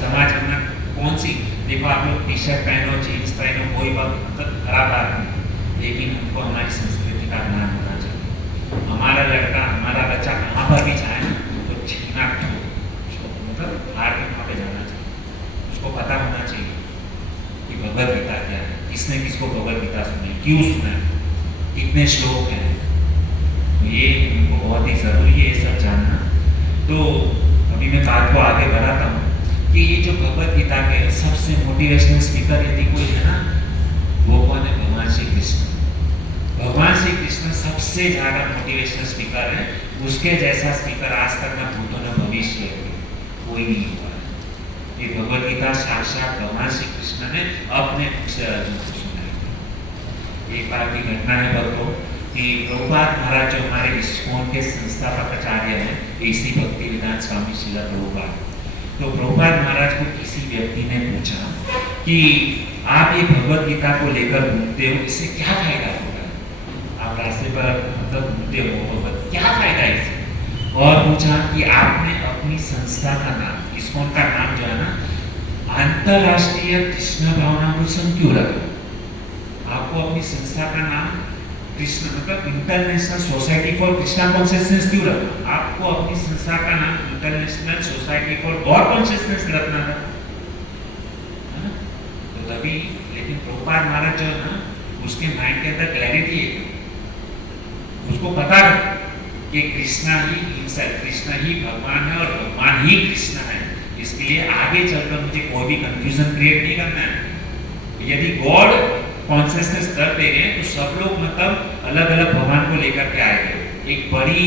समाज में कौन सी, देखो आप लोग टी शर्ट पहनो, जीन्स पहनो, कोई बात मतलब खराब बात नहीं, लेकिन हमको हमारी संस्कृति का ज्ञान होना चाहिए। हमारा लड़का, हमारा बच्चा कहाँ पर भी जाए ना तो छीना मतलब हार के वहाँ पे जाना चाहिए। उसको पता होना चाहिए कि भगवद गीता क्या है, किसने किसको भगवद गीता सुनी, क्यों सुना, कितने श्लोक हैं। ये हमको बहुत ही ज़रूरी है ये सब जानना। तो अभी मैं बात को आगे बढ़ाता हूँ कि ये जो भगवद गीता के सबसे मोटिवेशनल स्पीकर यदि कोई है ना, वो कौन है? भगवान श्री कृष्ण। भगवान श्री कृष्ण सबसे ज़्यादा मोटिवेशनल स्पीकर है। उसके जैसा स्पीकर आज तक ना भूतो न भविष्य कोई नहीं हुआ है। ये भगवद गीता साक्षात भगवान श्री कृष्ण ने अपने मुख से अर्जुन को सुनाई। एक बार की घटना है भक्तों कि प्रभुपाद महाराज जो हमारे इस्कॉन के संस्थापक आचार्य हैं, एसी भक्ति वेदांत स्वामी श्रील प्रभुपाद, तो प्रभुपाद महाराज को किसी व्यक्ति ने पूछा कि आप ये भगवद गीता को लेकर घूमते हो, इससे क्या फायदा होगा? आप रास्ते पर मतलब घूमते हो, भगवद क्या फायदा है इससे? और पूछा कि आपने अपनी संस्था का नाम, इस्कॉन का नाम जो है ना, अंतरराष्ट्रीय कृष्ण भावनामृत संघ क्यों रखा? आपको अपनी संस्था का नाम कृष्ण मतलब international society for Krishna consciousness क्यों रखना? आपको अपनी संस्था का नाम international society for God consciousness रखना था, है ना? तो तभी, लेकिन प्रभुपाद महाराज जो है ना, उसके माइंड के अंदर क्लैरिटी है, उसको पता है कि कृष्णा ही हिमसेल्फ, कृष्ण ही भगवान है और भगवान ही कृष्ण है। इसके लिए आगे चलकर मुझे कोई भी कंफ्यूजन क्रिएट नहीं करना है। यदि गॉड कॉन्शियसनेस कर देंगे तो सब लोग मतलब अलग अलग भगवान को लेकर के आएंगे, एक बड़ी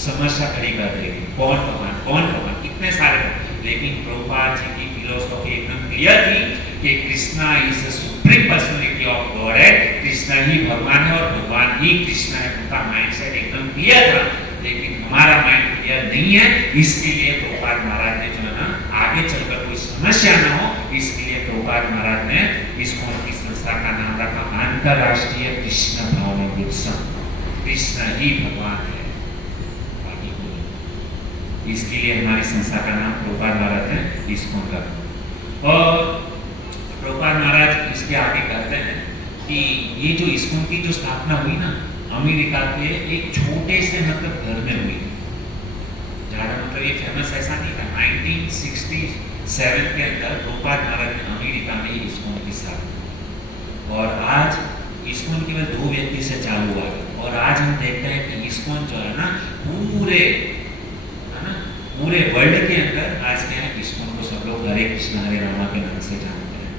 समस्या खड़ी कर देंगे, कौन भगवान, कितने सारे। लेकिन प्रभुपाद जी की फिलोसॉफी एकदम क्लियर थी कि Krishna is the supreme personality of God है, कृष्णा ही भगवान है और भगवान ही कृष्ण है। उनका माइंडसेट एकदम क्लियर था, लेकिन हमारा माइंड क्लियर नहीं है। इसके लिए प्रभुपाद महाराज ने जो है ना, आगे चलकर कोई समस्या ना हो, इसके लिए प्रभुपाद महाराज ने इस्कॉन की संस्था का नाम रखा अंतरराष्ट्रीय कृष्ण भावनामृत संघ। कृष्ण ही भगवान है, बाकी कोई। इसके लिए हमारी संस्था का नाम प्रभुपाद महाराज ने इस्कॉन रखा। और प्रभुपाद महाराज इसके आगे कहते हैं कि ये जो इस्कॉन की जो स्थापना हुई ना, अमेरिका के एक छोटे से मतलब घर में हुई, ज़्यादा मतलब ये फेमस ऐसा नहीं था। 1967 के अंदर प्रभुपाद महाराज ने अमेरिका में ही इस्कॉन की स्थापना, और आज इस्कॉन केवल 2 व्यक्ति से चालू हुआ है। और आज हम देखते हैं कि इस्कॉन जो है ना, पूरे वर्ल्ड के अंदर आज क्या है, इस्कॉन को सब लोग हरे कृष्ण हरे रामा के नाम से जानते हैं।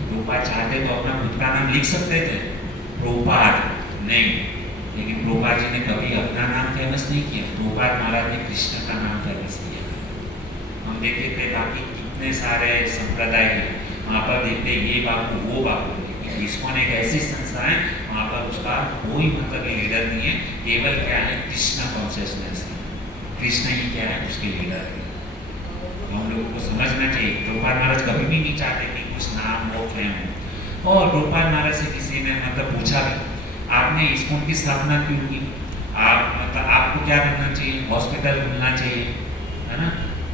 प्रभुपाद चाहते तो अपना खुद का नाम लिख सकते थे, प्रभुपाद नहीं, लेकिन प्रभुपाद जी ने कभी अपना नाम फेमस नहीं किया, प्रभुपाद महाराज ने कृष्ण का नाम फेमस किया। हम देखते थे बाकी कितने सारे संप्रदाय हैं, वहाँ पर देखते ये बापू वो बापू, इस्कॉन एक ऐसी संस्था है वहाँ पर उसका कोई मतलब लीडर नहीं है, केवल क्या है कृष्ण कॉन्शियसनेस है, कृष्ण ही क्या है उसके लीडर है। तो हम लोगों को समझना चाहिए प्रभुपाद महाराज कभी भी नहीं चाहते कि कुछ नाम हो फेम हो। और प्रभुपाद महाराज से किसी ने मतलब पूछा भी आपने इस्कॉन की स्थापना क्यों की, आप मतलब आपको क्या करना चाहिए, हॉस्पिटल खुलना चाहिए है ना,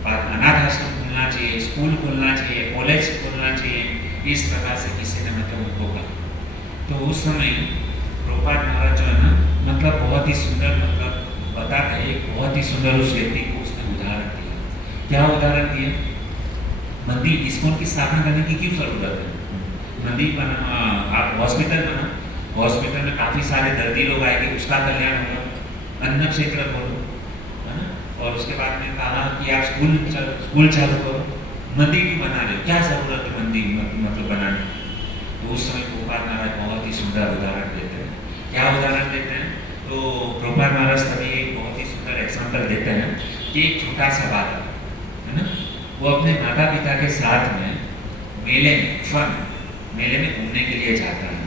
अनाथ आश्रम खुलना चाहिए, स्कूल खुलना चाहिए, कॉलेज खोलना चाहिए, इस प्रकार से किसी ने मतलब उनको कहा। तो उस समय प्रभुपाद महाराज जो है ना मतलब बहुत ही सुंदर मतलब बताते हैं, एक बहुत ही सुंदर उस व्यक्ति को उसने उदाहरण दिया। क्या उदाहरण दिया, मंदिर इस्कॉन की स्थापना करने की क्यों जरूरत है, मंदिर बना, आप हॉस्पिटल बना, हॉस्पिटल में काफ़ी सारे दर्दी लोग आएंगे, उसका कल्याण होगा, अन्न क्षेत्र खोलो है ना, और उसके बाद में कहा कि आप स्कूल चालू करो, मंदिर क्यों बना रहे हो, क्या ज़रूरत है मंदिर मतलब बनाने। तो उस समय प्रभुपाद महाराज बहुत ही सुंदर उदाहरण देते हैं। क्या उदाहरण देते हैं, तो प्रभुपाद महाराज तभी एक बहुत ही सुंदर एग्जाम्पल देते हैं कि एक छोटा सा बालक है ना, वो अपने माता पिता के साथ में मेले में घूमने के लिए जाता है।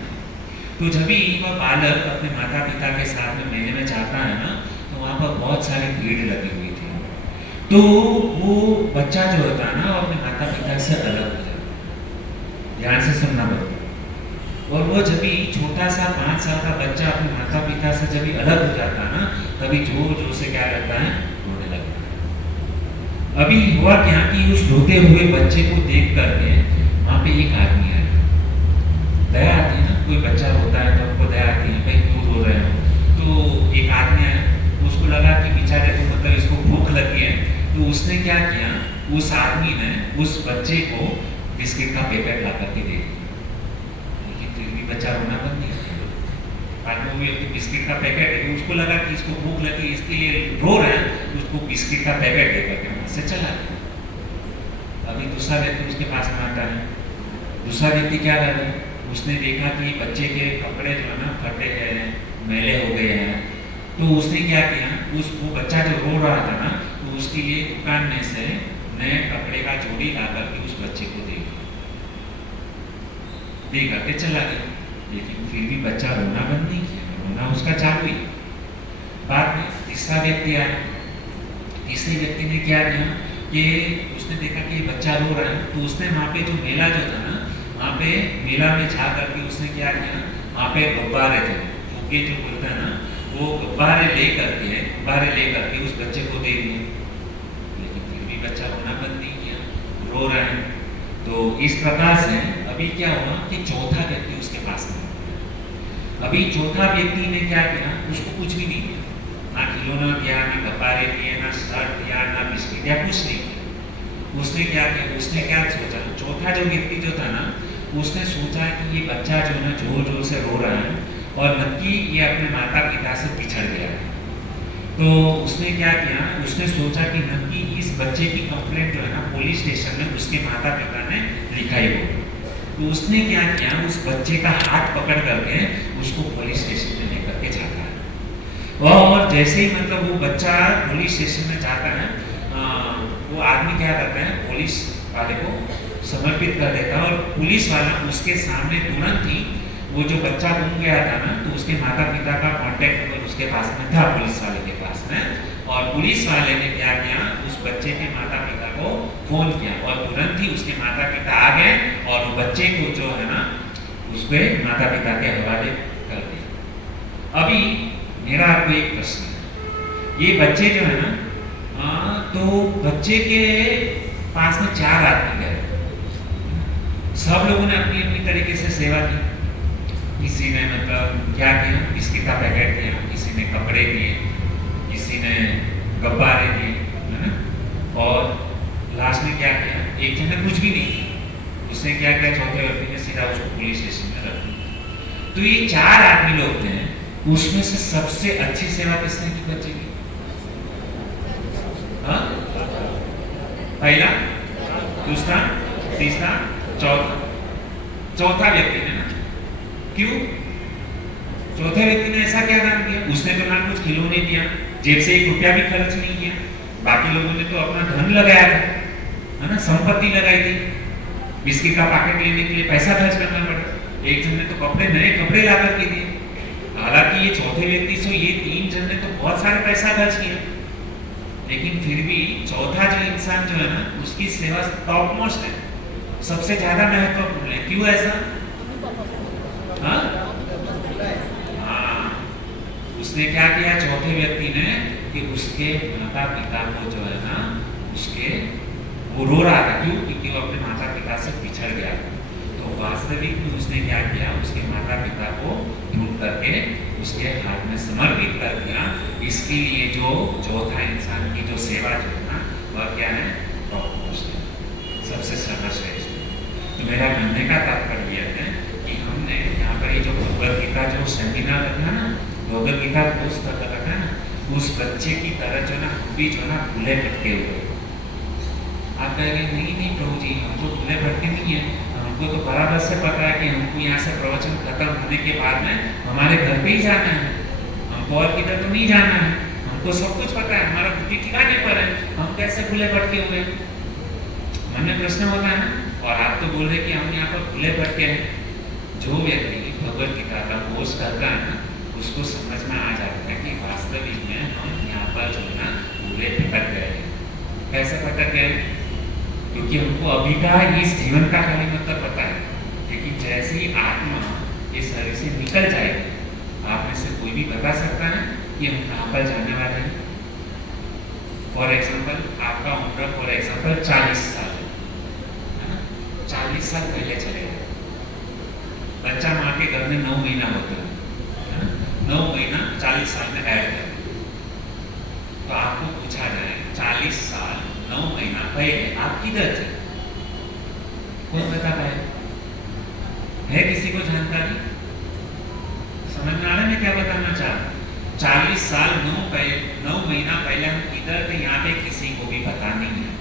तो जब भी वह बालक अपने माता पिता के साथ में मेले में जाता है ना, तो वहाँ पर बहुत सारी भीड़ लगी हुई थी। तो वो बच्चा जो होता है ना, वो अपने माता पिता से अलग हो जाता है, ध्यान से सुनना पड़ता। और वो जब भी छोटा सा 5 साल का बच्चा अपने माता पिता से जब भी अलग हो जाता है ना, तभी जोर जोर से क्या करता है, रोने लगता है। अभी हुआ क्या कि उस रोते हुए बच्चे को देख करके वहाँ पे एक आदमी आया, दया आती है ना, कोई बच्चा रोता है तो हमको दया आती है, भाई क्यों रो रहे हो। तो एक आदमी आया, उसको लगा कि बेचारे को मतलब इसको भूख लगी है, तो उसने क्या किया, उस आदमी ने उस बच्चे को बिस्किट का पैकेट ला करके दे दिया। लेकिन फिर भी बच्चा रोना बंद नहीं किया, बाद में वो बिस्किट का पैकेट है, उसको लगा कि इसको भूख लगी इसके लिए रो रहा है, तो उसको बिस्किट का पैकेट दे करके वहाँ से चला गया। अभी दूसरा व्यक्ति उसके पास में आता है, दूसरा व्यक्ति क्या कर रहा है, उसने देखा कि बच्चे के कपड़े जो है ना फटे हैं, मैले हो गए हैं, तो उसने क्या किया, वो बच्चा जो रो रहा था ना, तो उसके लिए दुकान में से नए कपड़े का जोड़ी ला करके उस बच्चे को दे करके चला गया। लेकिन फिर भी बच्चा रोना बंद नहीं किया, रोना उसका चालू ही। बाद में तीसरा व्यक्ति आया, तीसरे व्यक्ति ने क्या किया कि उसने देखा कि बच्चा रो रहा है, तो उसने वहाँ पे जो मेला जो था ना, वहाँ पे मेला में जा करके उसने क्या किया, वहाँ पे गुब्बारे थे, फुग्गे जो बोलते हैं ना, वो गुब्बारे ले करके उस बच्चे को दे दिए। लेकिन फिर भी बच्चा रोना बंद नहीं किया, रो रहा है। तो इस प्रकार से अभी क्या हुआ कि चौथा व्यक्ति उसके पास में, अभी चौथा व्यक्ति ने क्या किया, उसको कुछ भी नहीं दिया, ना खिलौना दिया, ना गुब्बारे दिए, ना शर्ट दिया, ना बिस्किट दिया, कुछ नहीं किया। उसने क्या किया, उसने क्या सोचा, चौथा जो व्यक्ति जो था ना, उसने सोचा कि ये बच्चा जो है ना जोर जोर से रो रहा है और नक्की ये अपने माता पिता से बिछड़ गया है। तो उसने क्या किया, उसने सोचा कि नक्की इस बच्चे की कंप्लेंट जो है ना पुलिस स्टेशन में उसके माता पिता ने लिखाई हो। तो उसने क्या किया, उस बच्चे का हाथ पकड़ करके उसको पुलिस स्टेशन में लेकर के जाता है। और जैसे ही मतलब वो बच्चा पुलिस स्टेशन में जाता है, वो आदमी क्या करता है, पुलिस वाले को समर्पित कर देता है। और पुलिस वाला उसके सामने तुरंत ही वो जो बच्चा गुम गया था ना, तो उसके माता पिता का कांटेक्ट नंबर उसके पास में था, पुलिस वाले के पास में। और पुलिस वाले ने क्या किया, उस बच्चे के माता पिता को फोन किया और तुरंत ही उसके माता पिता आ गए और वो बच्चे को जो है ना उसके माता पिता के हवाले कर दिया। अभी मेरा आपको एक प्रश्न है, ये बच्चे जो है ना, तो बच्चे के पास में 4 आदमी गए, सब लोगों ने अपनी अपनी तरीके से सेवा की। किसी ने मतलब क्या किया, बिस्किट का पैकेट दिया, किसी ने कपड़े दिए, किसी ने गुब्बारे दिए, है ना। और लास्ट में क्या किया, एक जन ने कुछ भी नहीं किया, उसने क्या किया, चौथे व्यक्ति ने सीधा उसको पुलिस स्टेशन में रख दिया। तो ये 4 आदमी लोग थे, उसमें से सबसे अच्छी सेवा किसने की बच्चे की? हाँ, पहला, दूसरा, तीसरा, चौथा व्यक्ति ने ना। क्यों? चौथे व्यक्ति ने ऐसा क्या दान किया? उसने तो ना कुछ खिलौने दिया, जेब से 1 रुपया भी खर्च नहीं किया, बाकी लोगों ने तो अपना धन लगाया था, है ना, संपत्ति लगाई थी, बिस्किट का पैकेट लेने के लिए पैसा खर्च करना पड़ा, एक जन ने तो कपड़े, नए कपड़े ला करके दिए। हालांकि ये चौथे व्यक्ति से ये 3 जन ने तो बहुत सारे पैसा खर्च किया, लेकिन फिर भी चौथा जो इंसान जो है ना, उसकी सेवा टॉप मोस्ट है, सबसे ज्यादा महत्वपूर्ण है। क्यों ऐसा? हाँ, उसने क्या किया चौथे व्यक्ति ने कि उसके माता पिता को जो है ना, उसके वो रो रहा था। क्यों? क्योंकि वो अपने माता पिता से बिछड़ गया। तो वास्तविक में उसने क्या किया? उसके माता पिता को ढूंढ करके उसके हाथ में समर्पित कर दिया। इसके लिए जो चौथा इंसान की जो सेवा जो है ना, वह क्या है? टॉप मोस्ट है, सबसे सर्वश्रेष्ठ। तो मेरा कहने का तात्पर्य है कि हमने यहाँ पर ये जो भगवद गीता जो सेमिनार रखा ना, भगवद गीता दोस्त रखा ना, उस बच्चे की तरह जो ना हम भी जो ना भूले भटके हुए। आप कहेंगे नहीं नहीं प्रभु जी, हम तो भूले भटके नहीं है, हमको तो बराबर से पता है कि हमको यहाँ से प्रवचन खत्म होने के बाद में हमारे घर पे ही जाना है, हमको और किधर तो नहीं जाना है, हमको सब कुछ पता है, हमारा बुद्धि ठिकाने पर है, हम कैसे भूले भटके हुए? मन में प्रश्न होता है ना। और आप तो बोल रहे कि हम यहाँ पर भूले भटके हैं। जो व्यक्ति भगवद गीता का कोर्स करता है ना, उसको समझ में आ जाता है कि वास्तविक में हम यहाँ पर जो है ना भूले भटक गए हैं। कैसे भटक गए? क्योंकि हमको अभी का इस जीवन का खाली मतलब पता है, लेकिन जैसे ही आत्मा इस शरीर से निकल जाएगी, आप में से कोई भी बता सकता है कि हम कहाँ पर जाने वाले हैं? फॉर एग्जाम्पल, आपका उम्र फॉर एग्जाम्पल 40 साल है ना, 40 साल पहले चले गए। बच्चा माँ के घर में 9 महीना होता है ना, 9 महीना 40 साल में ऐड कर, तो आपको पूछा जाए 40 साल 9 महीना पहले आप किधर थे? कौन बता पाए? है किसी को जानकारी? समझ में आ रहा है मैं क्या बताना चाह रहा हूँ? 40 साल 9 महीना पहले हम किधर थे, यहाँ पे किसी को भी पता नहीं है।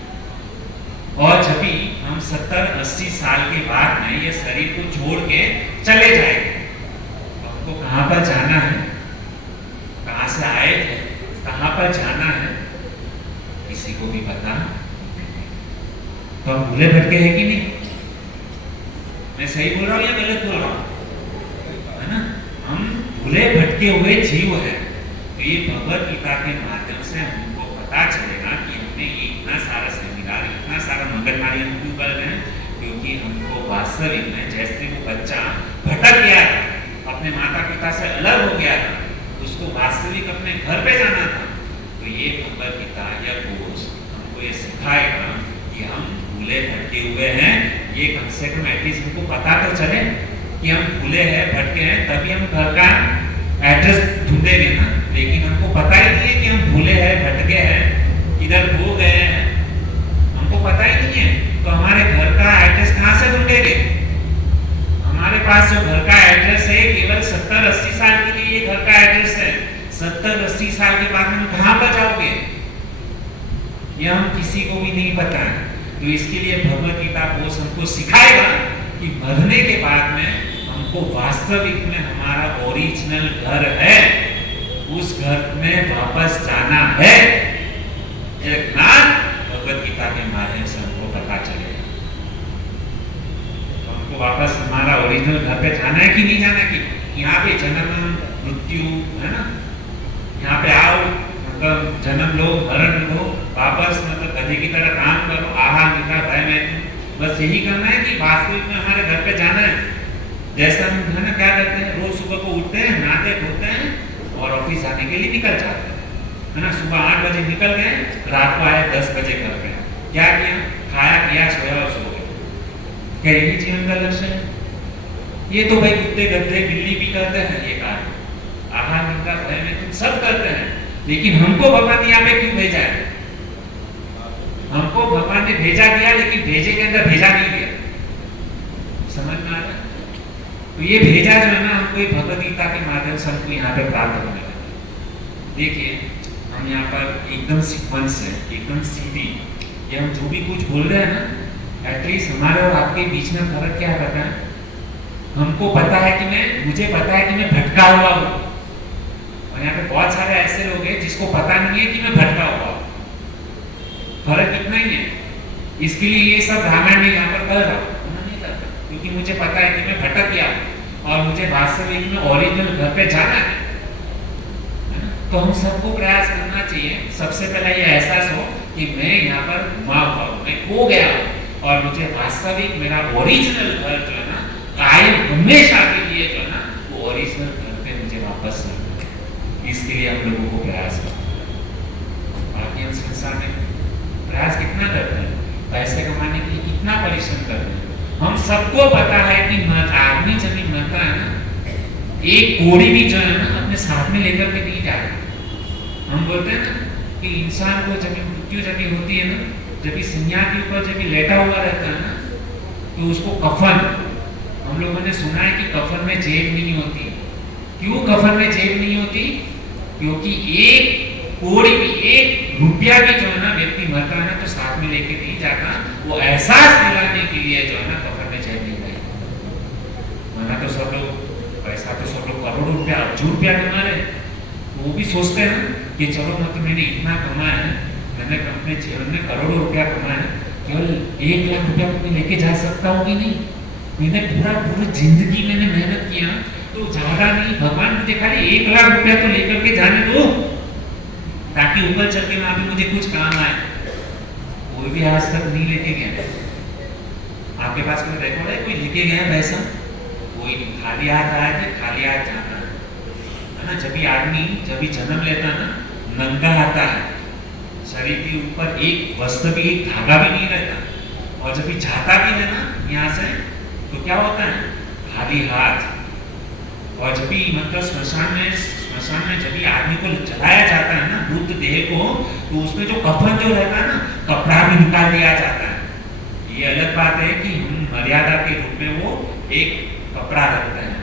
और जब भी हम 70-80 साल के बाद में ये शरीर को छोड़ के चले जाएंगे, तो हमको कहाँ पर जाना है, कहाँ से आए थे, कहाँ पर जाना है, किसी को भी पता नहीं। तो हम भूले भटके हैं कि नहीं? मैं सही बोल रहा हूँ या गलत बोल रहा हूँ? है ना, हम भूले भटके हुए जीव हैं। तो ये भगवद गीता के माध्यम से हमको पता चलेगा कि हमने ये इतना सारा सेमिनार, इतना सारा मगजमारी हम क्यों कर रहे हैं? क्योंकि हमको वास्तविक में जैसे वो बच्चा भटक गया था, अपने माता पिता से अलग हो गया था, उसको वास्तविक अपने घर पे जाना था। तो ये भगवद गीता या कोर्स हमको ये सिखाएगा कि हम भूले भटके हुए हैं। ये कम से कम एटलीस्ट हमको पता तो चले कि हम भूले हैं, भटके हैं, तभी हम घर का एड्रेस ढूंढेंगे ना। लेकिन हमको पता ही नहीं है कि हम भूले हैं, भटके हैं, किधर हो गए हैं, हमको पता ही नहीं है। तो हमारे घर का एड्रेस कहाँ से ढूंढेंगे? हमारे पास जो घर का एड्रेस है केवल 70-80 साल के लिए ये घर का एड्रेस है। 70-80 साल के बाद हम कहाँ पर जाओगे, यह हम किसी को भी नहीं पता है। तो इसके लिए भगवद गीता कोर्स हमको सिखाएगा कि मरने के बाद में हमको वास्तविक में हमारा ओरिजिनल घर है, उस घर में वापस जाना है। एक ज्ञान भगवद गीता के माध्यम से हमको पता चलेगा। तो हमको वापस हमारा ओरिजिनल घर पे जाना है कि नहीं जाना? कि यहाँ पे जन्म मृत्यु है ना, यहाँ पे आओ मतलब जन्म लो, मरण लो, वापस मतलब गधे की तरह काम करो, आहार निद्रा भय में, बस यही करना है कि वास्तविक में हमारे घर पे जाना है? जैसा हम है ना क्या करते हैं, रोज सुबह को उठते हैं, नहाते धोते हैं और ऑफिस जाने के लिए निकल जाते हैं, है ना। सुबह 8 बजे निकल गए, रात को आए 10 बजे घर पे, क्या किया? खाया पिया, सोया और सो गए। क्या यही जीवन का लक्ष्य है? ये तो भाई कुत्ते गधे बिल्ली भी करते हैं ये कार्य, आहार निद्रा भय में तुम सब करते हैं, लेकिन हमको भगवान ने यहाँ पे क्यों भेजा है? हमको भगवान ने भेजा दिया, लेकिन भेजे के अंदर भेजा नहीं दिया। समझ में आ रहा है? तो ये भेजा जो है ना हमको ये भगवद गीता के माध्यम से हमको यहाँ पे प्राप्त होने लगा। देखिए हम यहाँ पर एकदम सीक्वेंस है, एकदम सीधी, ये हम जो भी कुछ बोल रहे हैं ना, एटलीस्ट हमारे और आपके बीच में फर्क क्या रहता है? हमको पता है कि मुझे पता है कि मैं भटका हुआ हूँ, और यहाँ पे बहुत सारे ऐसे लोग हैं जिसको पता नहीं है कि मैं भटका हुआ हूँ। फर्क इतना ही है। इसके लिए ये सब रामायण में यहाँ पर कर रहा हूँ, नहीं करता, क्योंकि मुझे पता है कि मैं भटक गया और मुझे वास्तविक में ओरिजिनल घर पे जाना है। तो हम सबको प्रयास करना चाहिए, सबसे पहले ये एहसास हो कि मैं यहाँ पर घुमा हुआ हूँ, मैं खो गया हूँ, और मुझे वास्तविक मेरा ओरिजिनल घर जो है ना, कायम हमेशा के लिए जो है ना, वो ओरिजिनल घर पे मुझे वापस लाना है। इसके लिए हम लोगों को प्रयास करना है। बाकी हम संसार में प्रयास कितना करते हैं, पैसे कमाने के लिए कितना परिश्रम करते हैं। हम सबको पता है कि आदमी जब भी मरता है ना, एक कोड़ी भी जो है ना अपने साथ में लेकर के नहीं जाता। हम बोलते हैं ना कि इंसान को जब मृत्यु जब होती है ना, जब सिंहा के ऊपर जब लेटा हुआ रहता है ना, तो उसको कफन, हम लोगों ने सुना है कि कफन में जेब नहीं होती। क्यों कफन में जेब नहीं होती? क्योंकि एक कोड़ी भी, एक रुपया भी जो है ना व्यक्ति मरता है ना तो साथ में लेके नहीं जाता। वो एहसास दिलाने के लिए जो है ना कफन में जेब नहीं गई। वरना तो सब लोग पैसा तो सब लोग करोड़ों रुपया, अरबों रुपया कमा रहे, वो भी सोचते हैं कि चलो मतलब मैंने इतना कमाया है, मैंने अपने जीवन में करोड़ों रुपया कमाया है, केवल 1 लाख रुपया को लेके जा सकता हूँ कि नहीं? मैंने पूरी जिंदगी मैंने मेहनत किया, तो ज्यादा नहीं, भगवान मुझे खाली 1 लाख रुपया तो लेकर के जाने दो, ताकि ऊपर चल के वहां पे मुझे कुछ काम आए। कोई भी आज तक नहीं लेके गया। आपके पास कोई रिकॉर्ड है कोई लेके गया पैसा? कोई नहीं। खाली हाथ आया थे, खाली हाथ जाता है ना। जब भी आदमी जब भी जन्म लेता है ना, नंगा आता है, शरीर के ऊपर एक वस्त्र भी, एक धागा भी नहीं रहता, और जब भी जाता भी है ना यहाँ से, तो क्या होता है? खाली हाथ। और जब भी मतलब श्मशान में जब भी आदमी को जलाया जाता है ना, मृत देह को, तो उसमें जो कफन जो रहता है ना, कपड़ा भी निकाल दिया जाता है। ये अलग बात है कि हम मर्यादा के रूप में वो एक कपड़ा रखते हैं,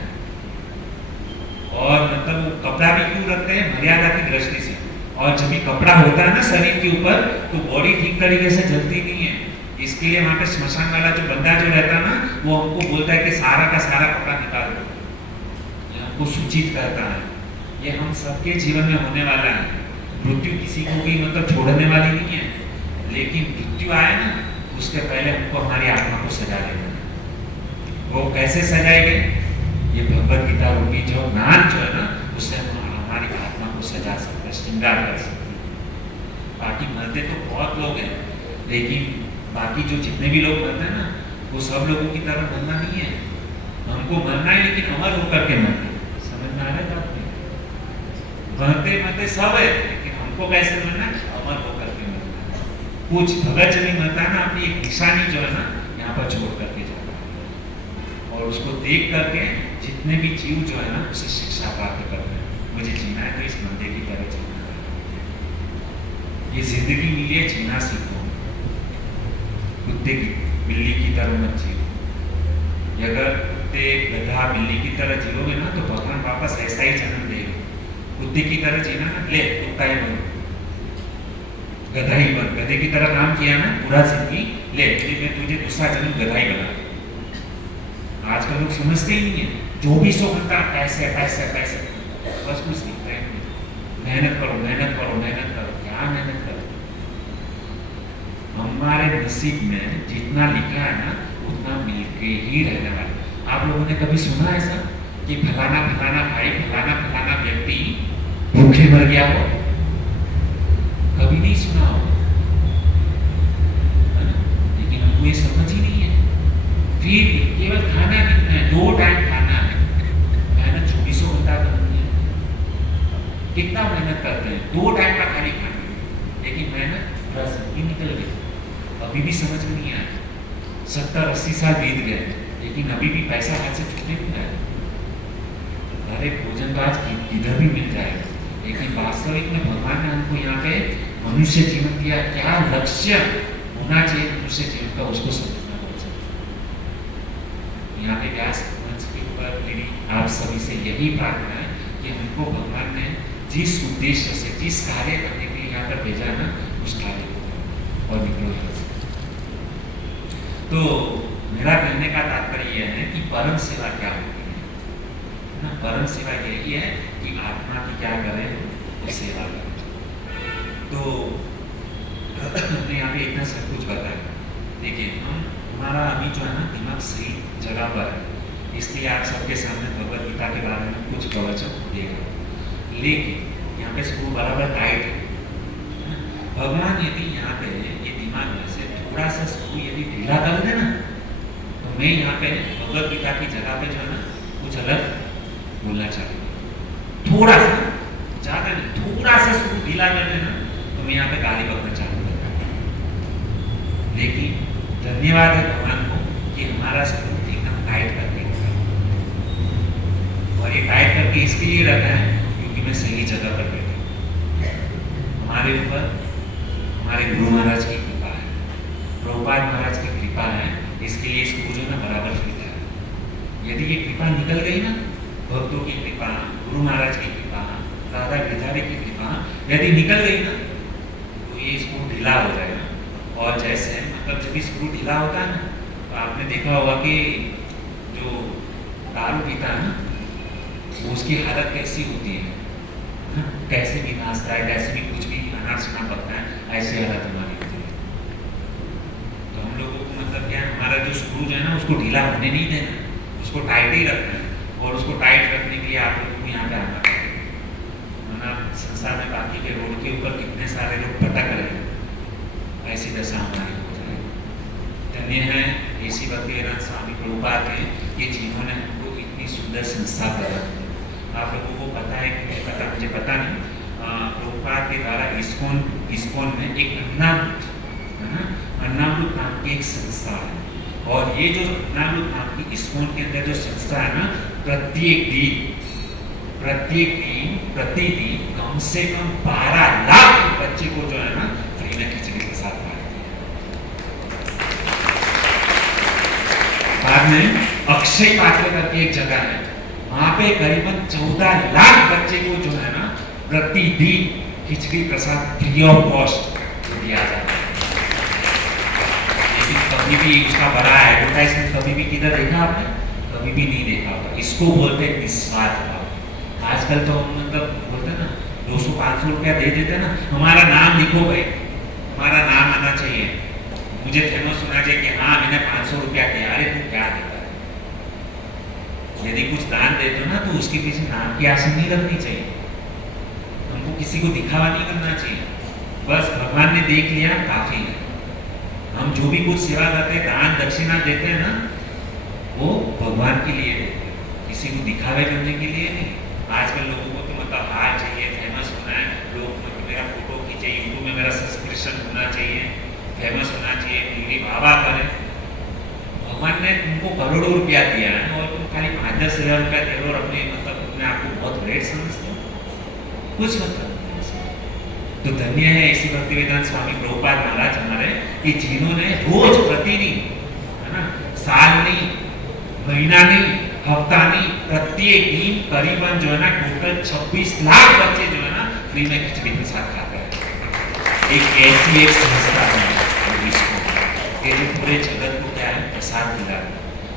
और मतलब वो कपड़ा भी क्यों रखते हैं? मर्यादा की दृष्टि से। और जब भी कपड़ा होता है ना शरीर के ऊपर, तो बॉडी ठीक तरीके से जलती नहीं है। इसके लिए वहां पे श्मशान वाला जो बंदा जो रहता है ना, वो हमको बोलता है कि सारा का सारा कपड़ा निकाल दो, हमको सूचित करता है। ये हम सबके जीवन में होने वाला है। मृत्यु किसी को भी मतलब छोड़ने वाली नहीं है, लेकिन मृत्यु आए ना, उसके पहले हमको हमारी आत्मा को सजा लेना है। वो कैसे सजाएंगे? ये भगवत गीता रूपी जो ज्ञान जो है ना, उससे हम हमारी आत्मा को सजा सकते हैं, श्रृंगार कर सकते हैं। बाकी मरते तो बहुत लोग हैं, लेकिन बाकी जो जितने भी लोग मरते हैं ना, वो सब लोगों की तरह मरना नहीं है। हमको मरना है, लेकिन अमर होकर के मरना है। समझ में आ रहा है बात? मरते सब है, लेकिन हमको कैसे मरना है? अमर होकर के मरना है। कुछ भगत जन ही मरता है ना, अपनी एक निशानी जो है ना यहाँ पर छोड़ करके जाता है, और उसको देख करके जितने भी जीव जो है ना उसे शिक्षा प्राप्त करते हैं। मुझे जीना है तो इस मंदिर की तरह जीना है। ये जिंदगी मिली है, जीना सीखो। कुत्ते की बिल्ली की तरह मत जियो। अगर कुत्ते गधा बिल्ली की तरह जियोगे ना, तो भगवान वापस ऐसा ही जन्म देगा। कुत्ते की तरह जीना ना, ले कुत्ता ही बनो, गधा ही बन। गधे की तरह काम किया ना पूरा जिंदगी, ले मैं तुझे दूसरा जन्म गधा ही बना। आजकल लोग समझते ही नहीं है, जो भी सो बनता पैसे पैसे पैसे, बस कुछ नहीं। मेहनत करो मेहनत करो मेहनत करो, क्या मेहनत करो? हमारे नसीब में जितना लिखा है ना, उतना मिलके ही रहने वाला। आप लोगों ने कभी सुना ऐसा कि फलाना फलाना भाई, फलाना फलाना व्यक्ति भूखे मर गया हो? कभी नहीं सुना हो, लेकिन हमको ये समझ ही नहीं है। फिर केवल खाना कितना है? 2 टाइम खाना है। मेहनत 24 घंटा करनी है। कितना मेहनत करते हैं? 2 टाइम का खाली खाना, लेकिन मेहनत पूरा जिंदगी निकल गई, अभी भी समझ में नहीं आया। 70-80 साल बीत गए, लेकिन अभी भी पैसा हाथ से छूटने नहीं आया। अरे भोजन तो आज किधर भी मिल जाएगा, लेकिन वास्तविक में भगवान ने हमको यहाँ पे मनुष्य जीवन दिया, क्या लक्ष्य होना चाहिए मनुष्य जीवन का, उसको समझना बहुत जरूरी। यहाँ पे व्यास मंच के ऊपर मेरी आप सभी से यही प्रार्थना है कि हमको भगवान ने जिस उद्देश्य से, जिस कार्य करने के लिए यहाँ पर भेजा ना, उस कार्य को और निकलो। तो मेरा कहने का तात्पर्य यह है कि परम सेवा क्या होती है ना। परम सेवा यही है कि आत्मा की क्या करें, वो सेवा करें। तो हमने यहाँ पे इतना सब कुछ बताया। देखिए हमारा अभी जो है ना दिमाग सही जगह पर है, इसलिए आप सबके सामने भगवद गीता के बारे में कुछ प्रवचन देगा, लेकिन यहाँ पे स्क्रू बराबर टाइट है। भगवान यदि यहाँ पे ये दिमाग में से थोड़ा सा स्क्रू यदि ढीला कर दे ना, तो मैं यहाँ पे भगवद गीता की जगह पे जो है ना कुछ अलग बोलना चाहूँगा। थोड़ा सा, ज़्यादा नहीं, थोड़ा सा स्क्रू ढीला कर देना तो मैं यहाँ पे गाली बकना चाहूँगा। लेकिन धन्यवाद है भगवान को कि हमारा स्क्रू एकदम टाइट करके रखा है। और ये टाइट करके इसके लिए रखा है क्योंकि मैं सही जगह पर बैठा। हमारे ऊपर हमारे गुरु महाराज की कृपा है, प्रभुपाद महाराज की कृपा है, इसके लिए स्क्रू जो ना बराबर फिरता है। यदि ये कृपा निकल गई ना, भक्तों की कृपा, गुरु महाराज की कृपा, राधा गिरधारी की कृपा यदि निकल गई ना, तो ये स्क्रू ढीला हो जाएगा। और जैसे मतलब जब स्क्रू ढीला होता है ना, तो आपने देखा होगा कि जो दारू पीता है ना, वो उसकी हालत कैसी होती है ना? कैसे भी नाचता है, कैसे भी कुछ भी खाना सुना पड़ता है, ऐसी हालत हमारी होती है। तो हम लोगों को मतलब क्या, हमारा जो स्क्रू जो है ना उसको ढीला होने नहीं देना, उसको टाइट ही रखना है। और उसको टाइट रखने के लिए आप लोगों को यहाँ पे आना पड़ेगा, वरना संसार में बाकी के रोड के ऊपर कितने सारे लोग भटक रहे हैं, ऐसी दशा हमारी हो जाएगी। धन्य है ऋषि भक्तिवेदांत स्वामी प्रभुपाद के कि जिन्होंने हमको इतनी सुंदर संस्था प्रदान की। आप लोगों को पता है कि पता, मुझे पता नहीं, प्रभुपाद के द्वारा इस्कॉन में एक अन्नामृत नाम की एक संस्था है। और ये जो अन्नामृत नाम की इस्कॉन के अंदर जो संस्था है ना, प्रतिदिन कम से कम 12 लाख बच्चे को जो है ना फ्री में खिचड़ी के साथ खिलाती है। बाद में अक्षय पात्र करके एक जगह है, वहां पे करीबन 14 लाख बच्चे को जो है ना प्रतिदिन खिचड़ी प्रसाद फ्री ऑफ कॉस्ट दिया जाता है। लेकिन कभी भी उसका बड़ा एडवर्टाइजमेंट कभी भी किधर देखा आपने? कभी भी नहीं देखा होगा। इसको बोलते हैं निस्वार्थ भाव। आजकल तो हम मतलब बोलते हैं ना 200-500 रुपया दे देते ना, हमारा नाम लिखो भाई, हमारा नाम आना चाहिए, मुझे फेमस होना चाहिए कि हाँ मैंने 500 रुपया दिया। अरे तू क्या देता है? यदि कुछ दान देते हो ना तो उसके पीछे नाम की आशा नहीं रखनी चाहिए, हमको किसी को दिखावा नहीं करना चाहिए। बस भगवान ने देख लिया काफी है। हम जो भी कुछ सेवा करते हैं, दान दक्षिणा देते हैं ना, वो भगवान के लिए देते हैं, किसी को दिखावे करने के लिए नहीं। आजकल लोगों को तो मतलब हार चाहिए, फेमस होना है, लोग मतलब मेरा फोटो खींचे, यूट्यूब में मेरा सब्सक्रिप्शन होना चाहिए, फेमस होना चाहिए, मेरी वाह करें। भगवान ने तुमको करोड़ों रुपया दिया है और तुम खाली 5-10 हज़ार रुपया दे रहे हो और अपने मतलब अपने आप को बहुत ग्रेट समझते हो, कुछ मतलब नहीं। तो धन्य है इसी भक्तिवेदांत स्वामी प्रभुपाद महाराज हमारे कि जिन्होंने रोज प्रतिदिन, है ना, साल नहीं, महीना नहीं, हफ्ता नहीं, प्रत्येक दिन करीबन जो है ना टोटल 26 लाख बच्चे जो है ना फ्री में खिचड़ी के साथ खाते हैं। एक ऐसी एक संस्था है जो पूरे जगत को क्या है प्रसाद दिला रहा है।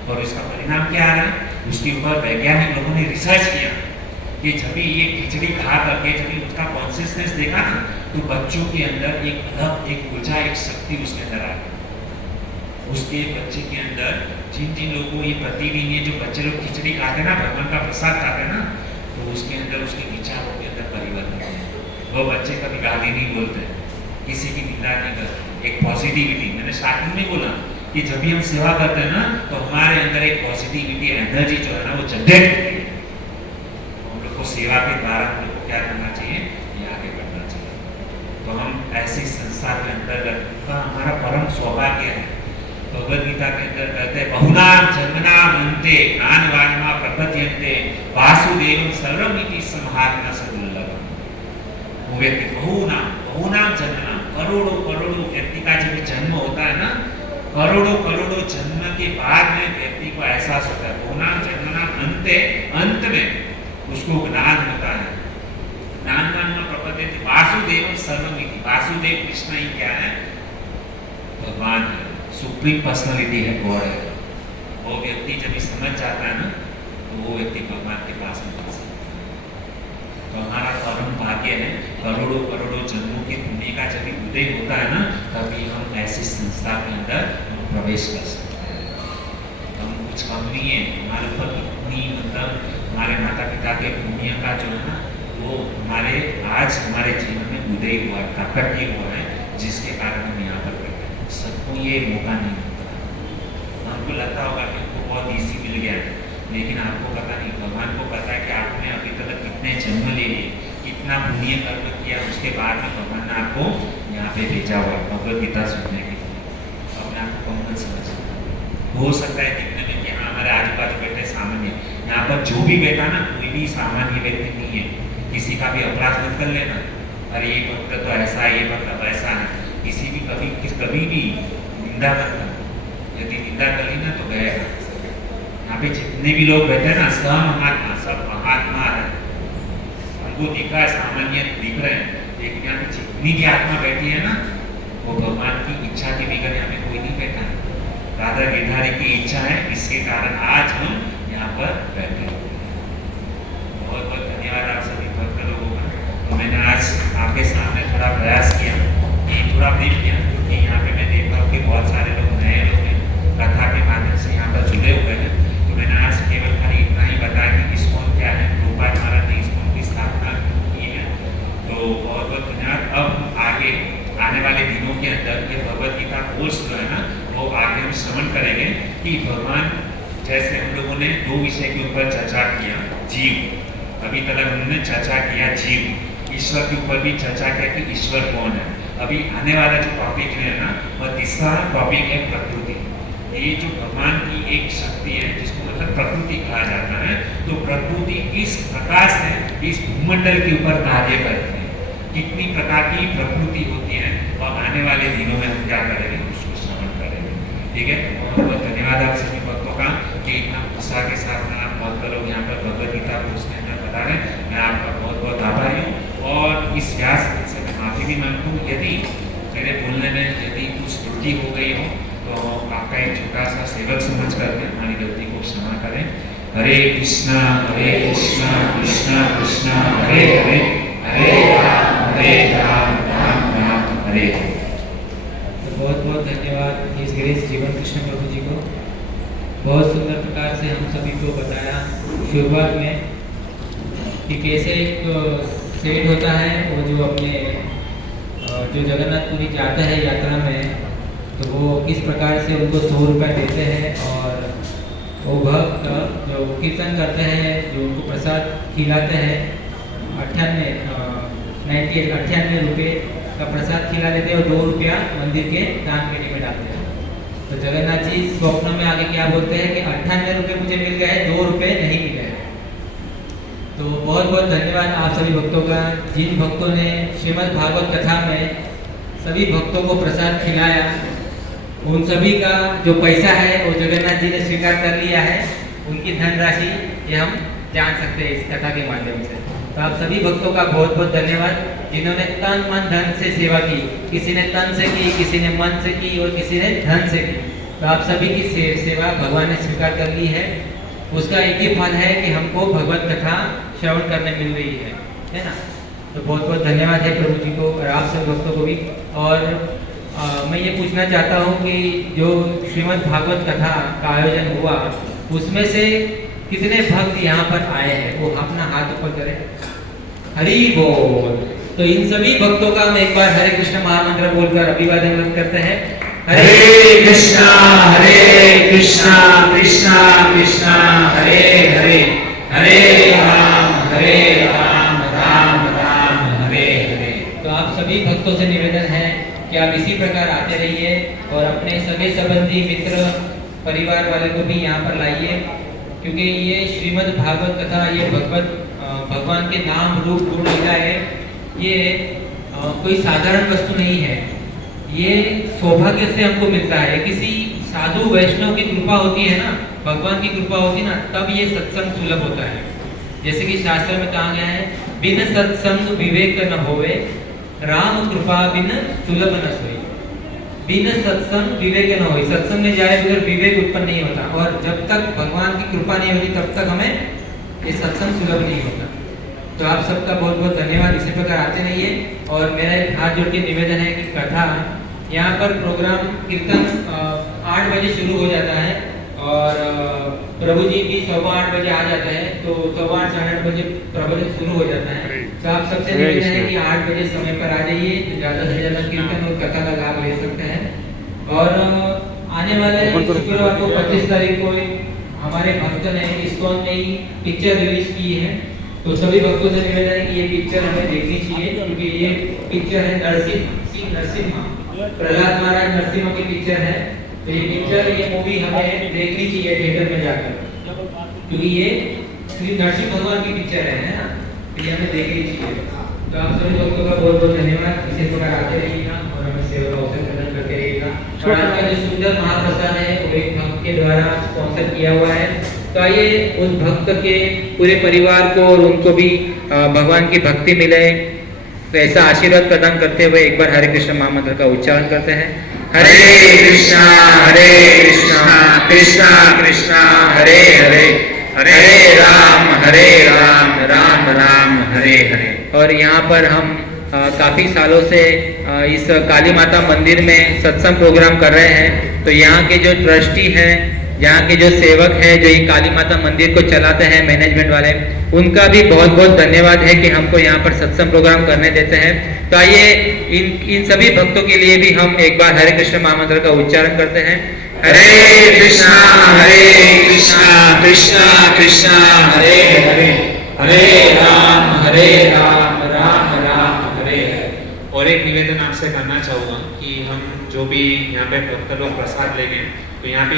और इसका परिणाम क्या आ रहा है? उसके ऊपर वैज्ञानिक लोगों ने रिसर्च किया कि जब भी ये खिचड़ी खा करके जब भी उसका कॉन्सियसनेस देखा ना, तो बच्चों के अंदर एक अलग एक ऊर्जा, एक शक्ति उसके अंदर आ गई। उसके बच्चे के अंदर जिन लोगों को ये प्रतिदिन ये जो बच्चे लोग खिचड़ी खाते ना, भगवान का प्रसाद खाते ना, तो उसके अंदर उसके विचारों के अंदर परिवर्तन है। वो बच्चे कभी गाली नहीं बोलते, किसी की निंदा नहीं करते, एक पॉजिटिविटी। मैंने स्टार्टिंग में बोला कि जब भी हम सेवा करते हैं ना, तो हमारे अंदर एक पॉजिटिविटी एनर्जी जो है ना वो जनरेट होती है। हम लोग को सेवा के द्वारा हम लोग को क्या करना चाहिए? ये आगे बढ़ना चाहिए। तो हम ऐसी संस्था के अंतर्गत का हमारा परम सौभाग्य है। भगवद गीता के अंदर कहते हैं बहुनाम जन्मनाम अन्ते ज्ञानवानमा प्रपद्यन्ते वासुदेवं सर्वमिति संहारना सदुर्लभम। वो व्यक्ति बहुनाम जन्मनाम, करोड़ों व्यक्ति का जब जन्म होता है ना, करोड़ों जन्म के बाद में व्यक्ति को एहसास होता है। बहुनाम जन्मनाम अन्ते, अंत में उसको ज्ञान होता है। ज्ञानवानमा प्रपद्यन्ते वासुदेवं सर्वमिति। वासुदेव कृष्ण ही क्या है? भगवान है, सुप्रीम पर्सनालिटी है, गॉड है। वो व्यक्ति जब ये समझ जाता है ना, तो वो व्यक्ति भगवान के पास में जा सकता है। तो हमारा परम भाग्य है, करोड़ों करोड़ों जन्मों की पुण्य का जब उदय होता है ना, तभी हम ऐसी संस्था के अंदर प्रवेश कर सकते हैं। हम कुछ कम नहीं है, हमारे ऊपर इतनी मतलब हमारे माता पिता के पुण्य का जो है ना, वो हमारे आज हमारे जीवन में उदय हुआ, प्रकट हुआ है, जिसके कारण हम यहाँ पर बैठे हैं। सबको ये मौका नहीं मिलता। हमको लगता होगा कि हमको बहुत ईजी मिल गया है, लेकिन आपको पता नहीं, भगवान को पता है कि आपने अभी तक कितने जन्म ले लिए, कितना पुण्य कर्म किया, उसके बाद में भगवान ने आपको यहाँ पे भेजा हुआ भगवद गीता सुनने के लिए। अपने आप को कम समझ हो सकता है दिखने में कि हाँ हमारे आजू बाजू बैठे सामान्य, यहाँ पर जो भी बैठा ना कोई भी सामान्य व्यक्ति नहीं है। किसी का भी अपराध मत कर लेना, अरे ये भक्त तो ऐसा है, ये भक्त वैसा है, किसी भी कभी भी निंदा मत करना। यदि निंदा कर ली ना तो गए। यहाँ पे जितने भी लोग बैठे हैं ना, सब महात्मा, सब महात्मा है। हमको दिख रहा है सामान्य दिख रहे हैं, लेकिन यहाँ पे जितनी भी आत्मा बैठी है ना, वो भगवान की इच्छा के बगैर यहाँ पे कोई नहीं बैठा है। राधा गिरधारी की इच्छा है, इसके कारण आज हम यहाँ पर बैठे हैं। बहुत बहुत धन्यवाद आप सभी भक्त लोगों का। तो मैंने आज आपके सामने थोड़ा प्रयास किया कि थोड़ा ब्रीफ किया, क्योंकि यहाँ पे मैं देख रहा हूँ कि बहुत सारे लोग नए लोग हैं, कथा के माध्यम से यहाँ पर जुड़े हुए हैं। तो मैंने आज केवल खाली इतना ही बताया कि इस्कॉन क्या है, प्रभुपाद महाराज ने इस्कॉन की स्थापना की है। तो बहुत बहुत धन्यवाद। अब आगे आने वाले दिनों के अंदर ये भगवद गीता कोर्स जो है ना, वो आगे हम श्रवण करेंगे कि भगवान, जैसे हम लोगों ने दो विषय के ऊपर चर्चा किया, जीव, अभी तक हमने चर्चा किया जीव, ईश्वर के ऊपर भी चर्चा किया कि ईश्वर कौन है। अभी आने वाला जो टॉपिक है ना, वह तीसरा टॉपिक है प्रकृति। ये जो भगवान की एक शक्ति है, जिसको मतलब प्रकृति कहा जाता है, तो प्रकृति किस प्रकार से इस भूमंडल के ऊपर कार्य करती है, कितनी प्रकार की प्रकृति होती है, और आने वाले दिनों में हम क्या करेंगे, उसको श्रवण करेंगे। ठीक है, बहुत बहुत धन्यवाद आप सभी भक्तों का कि इतना उत्साह के साथ में आप भक्त लोग यहाँ पर भगवद गीता को उसके अंदर बता रहे हैं। मैं आपका बहुत बहुत आभारी हूँ, और इस व्यास से मैं माफी भी मांगता हूँ यदि मेरे बोलने में यदि कुछ त्रुटि हो गई हो, तो आपका एक छोटा सा सेवक समझ करके हमारी गलती को क्षमा करें। हरे कृष्णा कृष्णा कृष्णा हरे हरे, हरे राम राम राम हरे हरे। तो बहुत बहुत धन्यवाद इस गिरीश जीवन कृष्ण प्रभु जी को। बहुत सुंदर प्रकार से हम सभी को बताया शुरुआत में कि कैसे एक सेठ होता है, वो जो अपने जो जगन्नाथपुरी जाता है यात्रा में, तो वो किस प्रकार से उनको 100 रुपये देते हैं, और वो भक्त जो कीर्तन करते हैं, जो उनको प्रसाद खिलाते हैं, 98 रुपये का प्रसाद खिला देते हैं, और 2 रुपया मंदिर के दान पेटी में डालते हैं। तो जगन्नाथ जी स्वप्न में आगे क्या बोलते हैं कि 98 रुपये मुझे मिल गए, 2 रुपये नहीं मिले। तो बहुत बहुत धन्यवाद आप सभी भक्तों का, जिन भक्तों ने श्रीमद् भागवत कथा में सभी भक्तों को प्रसाद खिलाया, उन सभी का जो पैसा है वो जगन्नाथ जी ने स्वीकार कर लिया है। उनकी धनराशि ये हम जान सकते हैं इस कथा के माध्यम से। तो आप सभी भक्तों का बहुत बहुत धन्यवाद, जिन्होंने तन मन धन से सेवा की। किसी ने तन से की, किसी ने मन से की, और किसी ने धन से की। तो आप सभी की सेवा भगवान ने स्वीकार कर ली है। उसका एक ही फल है कि हमको भगवत कथा श्रवण करने मिल रही है ना। तो बहुत बहुत धन्यवाद है प्रभु जी को, और आप सब भक्तों को भी। और मैं ये पूछना चाहता हूँ कि जो श्रीमद् भागवत कथा का आयोजन हुआ, उसमें से कितने भक्त यहाँ पर आए हैं, वो अपना हाथ ऊपर करें। हरि बोल। तो इन सभी भक्तों का हम एक बार हरे कृष्ण महामंत्र बोलकर अभिवादन करते हैं। हरे कृष्णा कृष्णा कृष्णा हरे हरे, हरे राम राम राम हरे हरे। तो आप सभी भक्तों से निवेदन है कि आप इसी प्रकार आते रहिए, और अपने सगे संबंधी मित्र परिवार वाले को भी यहाँ पर लाइए, क्योंकि ये श्रीमद् भागवत कथा, ये भगवान के नाम रूप गुण लीला है। ये कोई साधारण वस्तु नहीं है, ये सौभाग्य से हमको मिलता है। किसी साधु वैष्णव की कृपा होती है ना, भगवान की कृपा होती है ना, तब ये सत्संग सुलभ होता है। जैसे कि शास्त्र में कहा गया है, बिन सत्संग विवेक न होवे, राम कृपा बिन सुलभ न सोई। बिन सत्संग विवेक न हो, सत्संग में जाए बगैर विवेक उत्पन्न नहीं होता, और जब तक भगवान की कृपा नहीं होती तब तक हमें ये सत्संग सुलभ नहीं होता। तो आप सबका बहुत बहुत धन्यवाद। इसी प्रकार आते रहिए। और मेरा एक हाथ जोड़ के निवेदन है कि कथा यहाँ पर प्रोग्राम कीर्तन 8 बजे शुरू हो जाता है, और प्रभु जी भी 7:15 बजे आ जाते हैं, तो 7:15 साढ़े 8 बजे प्रवचन शुरू हो जाता है। तो आप सबसे निवेदन है कि 8 बजे समय पर आ जाइए, तो ज़्यादा से ज़्यादा कीर्तन और कथा का लाभ ले सकते हैं। और आने वाले शुक्रवार को 25 तारीख को हमारे भक्त ने इस्कॉन में ही पिक्चर रिलीज की है, तो सभी भक्तों से निवेदन है कि ये पिक्चर हमें देखनी चाहिए, क्योंकि ये पिक्चर है नरसिम्हा, प्रहलाद महाराज नरसिम्हा की पिक्चर है। तो ये पिक्चर, ये मूवी हमें देखनी चाहिए थिएटर में जाकर, क्योंकि ये श्री नरसिंह भगवान की पिक्चर है ना, तो ये हमें देखनी चाहिए। तो आप सभी लोगों का बहुत बहुत धन्यवाद। इसी प्रकार आते रहिएगा और हमें सेवा का अवसर प्रदान करते रहिएगा। और आज का जो सुंदर महाप्रसाद है वो एक भक्त के द्वारा स्पॉन्सर किया हुआ है। तो आइए उस भक्त के पूरे परिवार को और उनको भी भगवान की भक्ति मिले, तो ऐसा आशीर्वाद प्रदान करते हुए एक बार हरे कृष्ण महामंत्र का उच्चारण करते हैं। हरे कृष्णा कृष्णा कृष्णा हरे हरे, हरे राम राम राम हरे हरे। और यहाँ पर हम काफ़ी सालों से इस काली माता मंदिर में सत्संग प्रोग्राम कर रहे हैं। तो यहाँ के जो ट्रस्टी हैं, यहाँ के जो सेवक हैं, जो ये काली माता मंदिर को चलाते हैं, मैनेजमेंट वाले, उनका भी बहुत बहुत धन्यवाद है कि हमको यहाँ पर सत्संग प्रोग्राम करने देते हैं। तो आइए इन सभी भक्तों के लिए भी हम एक बार हरे कृष्ण महामंत्र का उच्चारण करते हैं। हरे कृष्णा कृष्णा कृष्णा हरे हरे, हरे राम राम राम हरे हरे। और एक निवेदन आपसे करना चाहूँगा कि हम जो भी यहाँ पे भक्त लोग प्रसाद लेंगे, तो यहाँ पे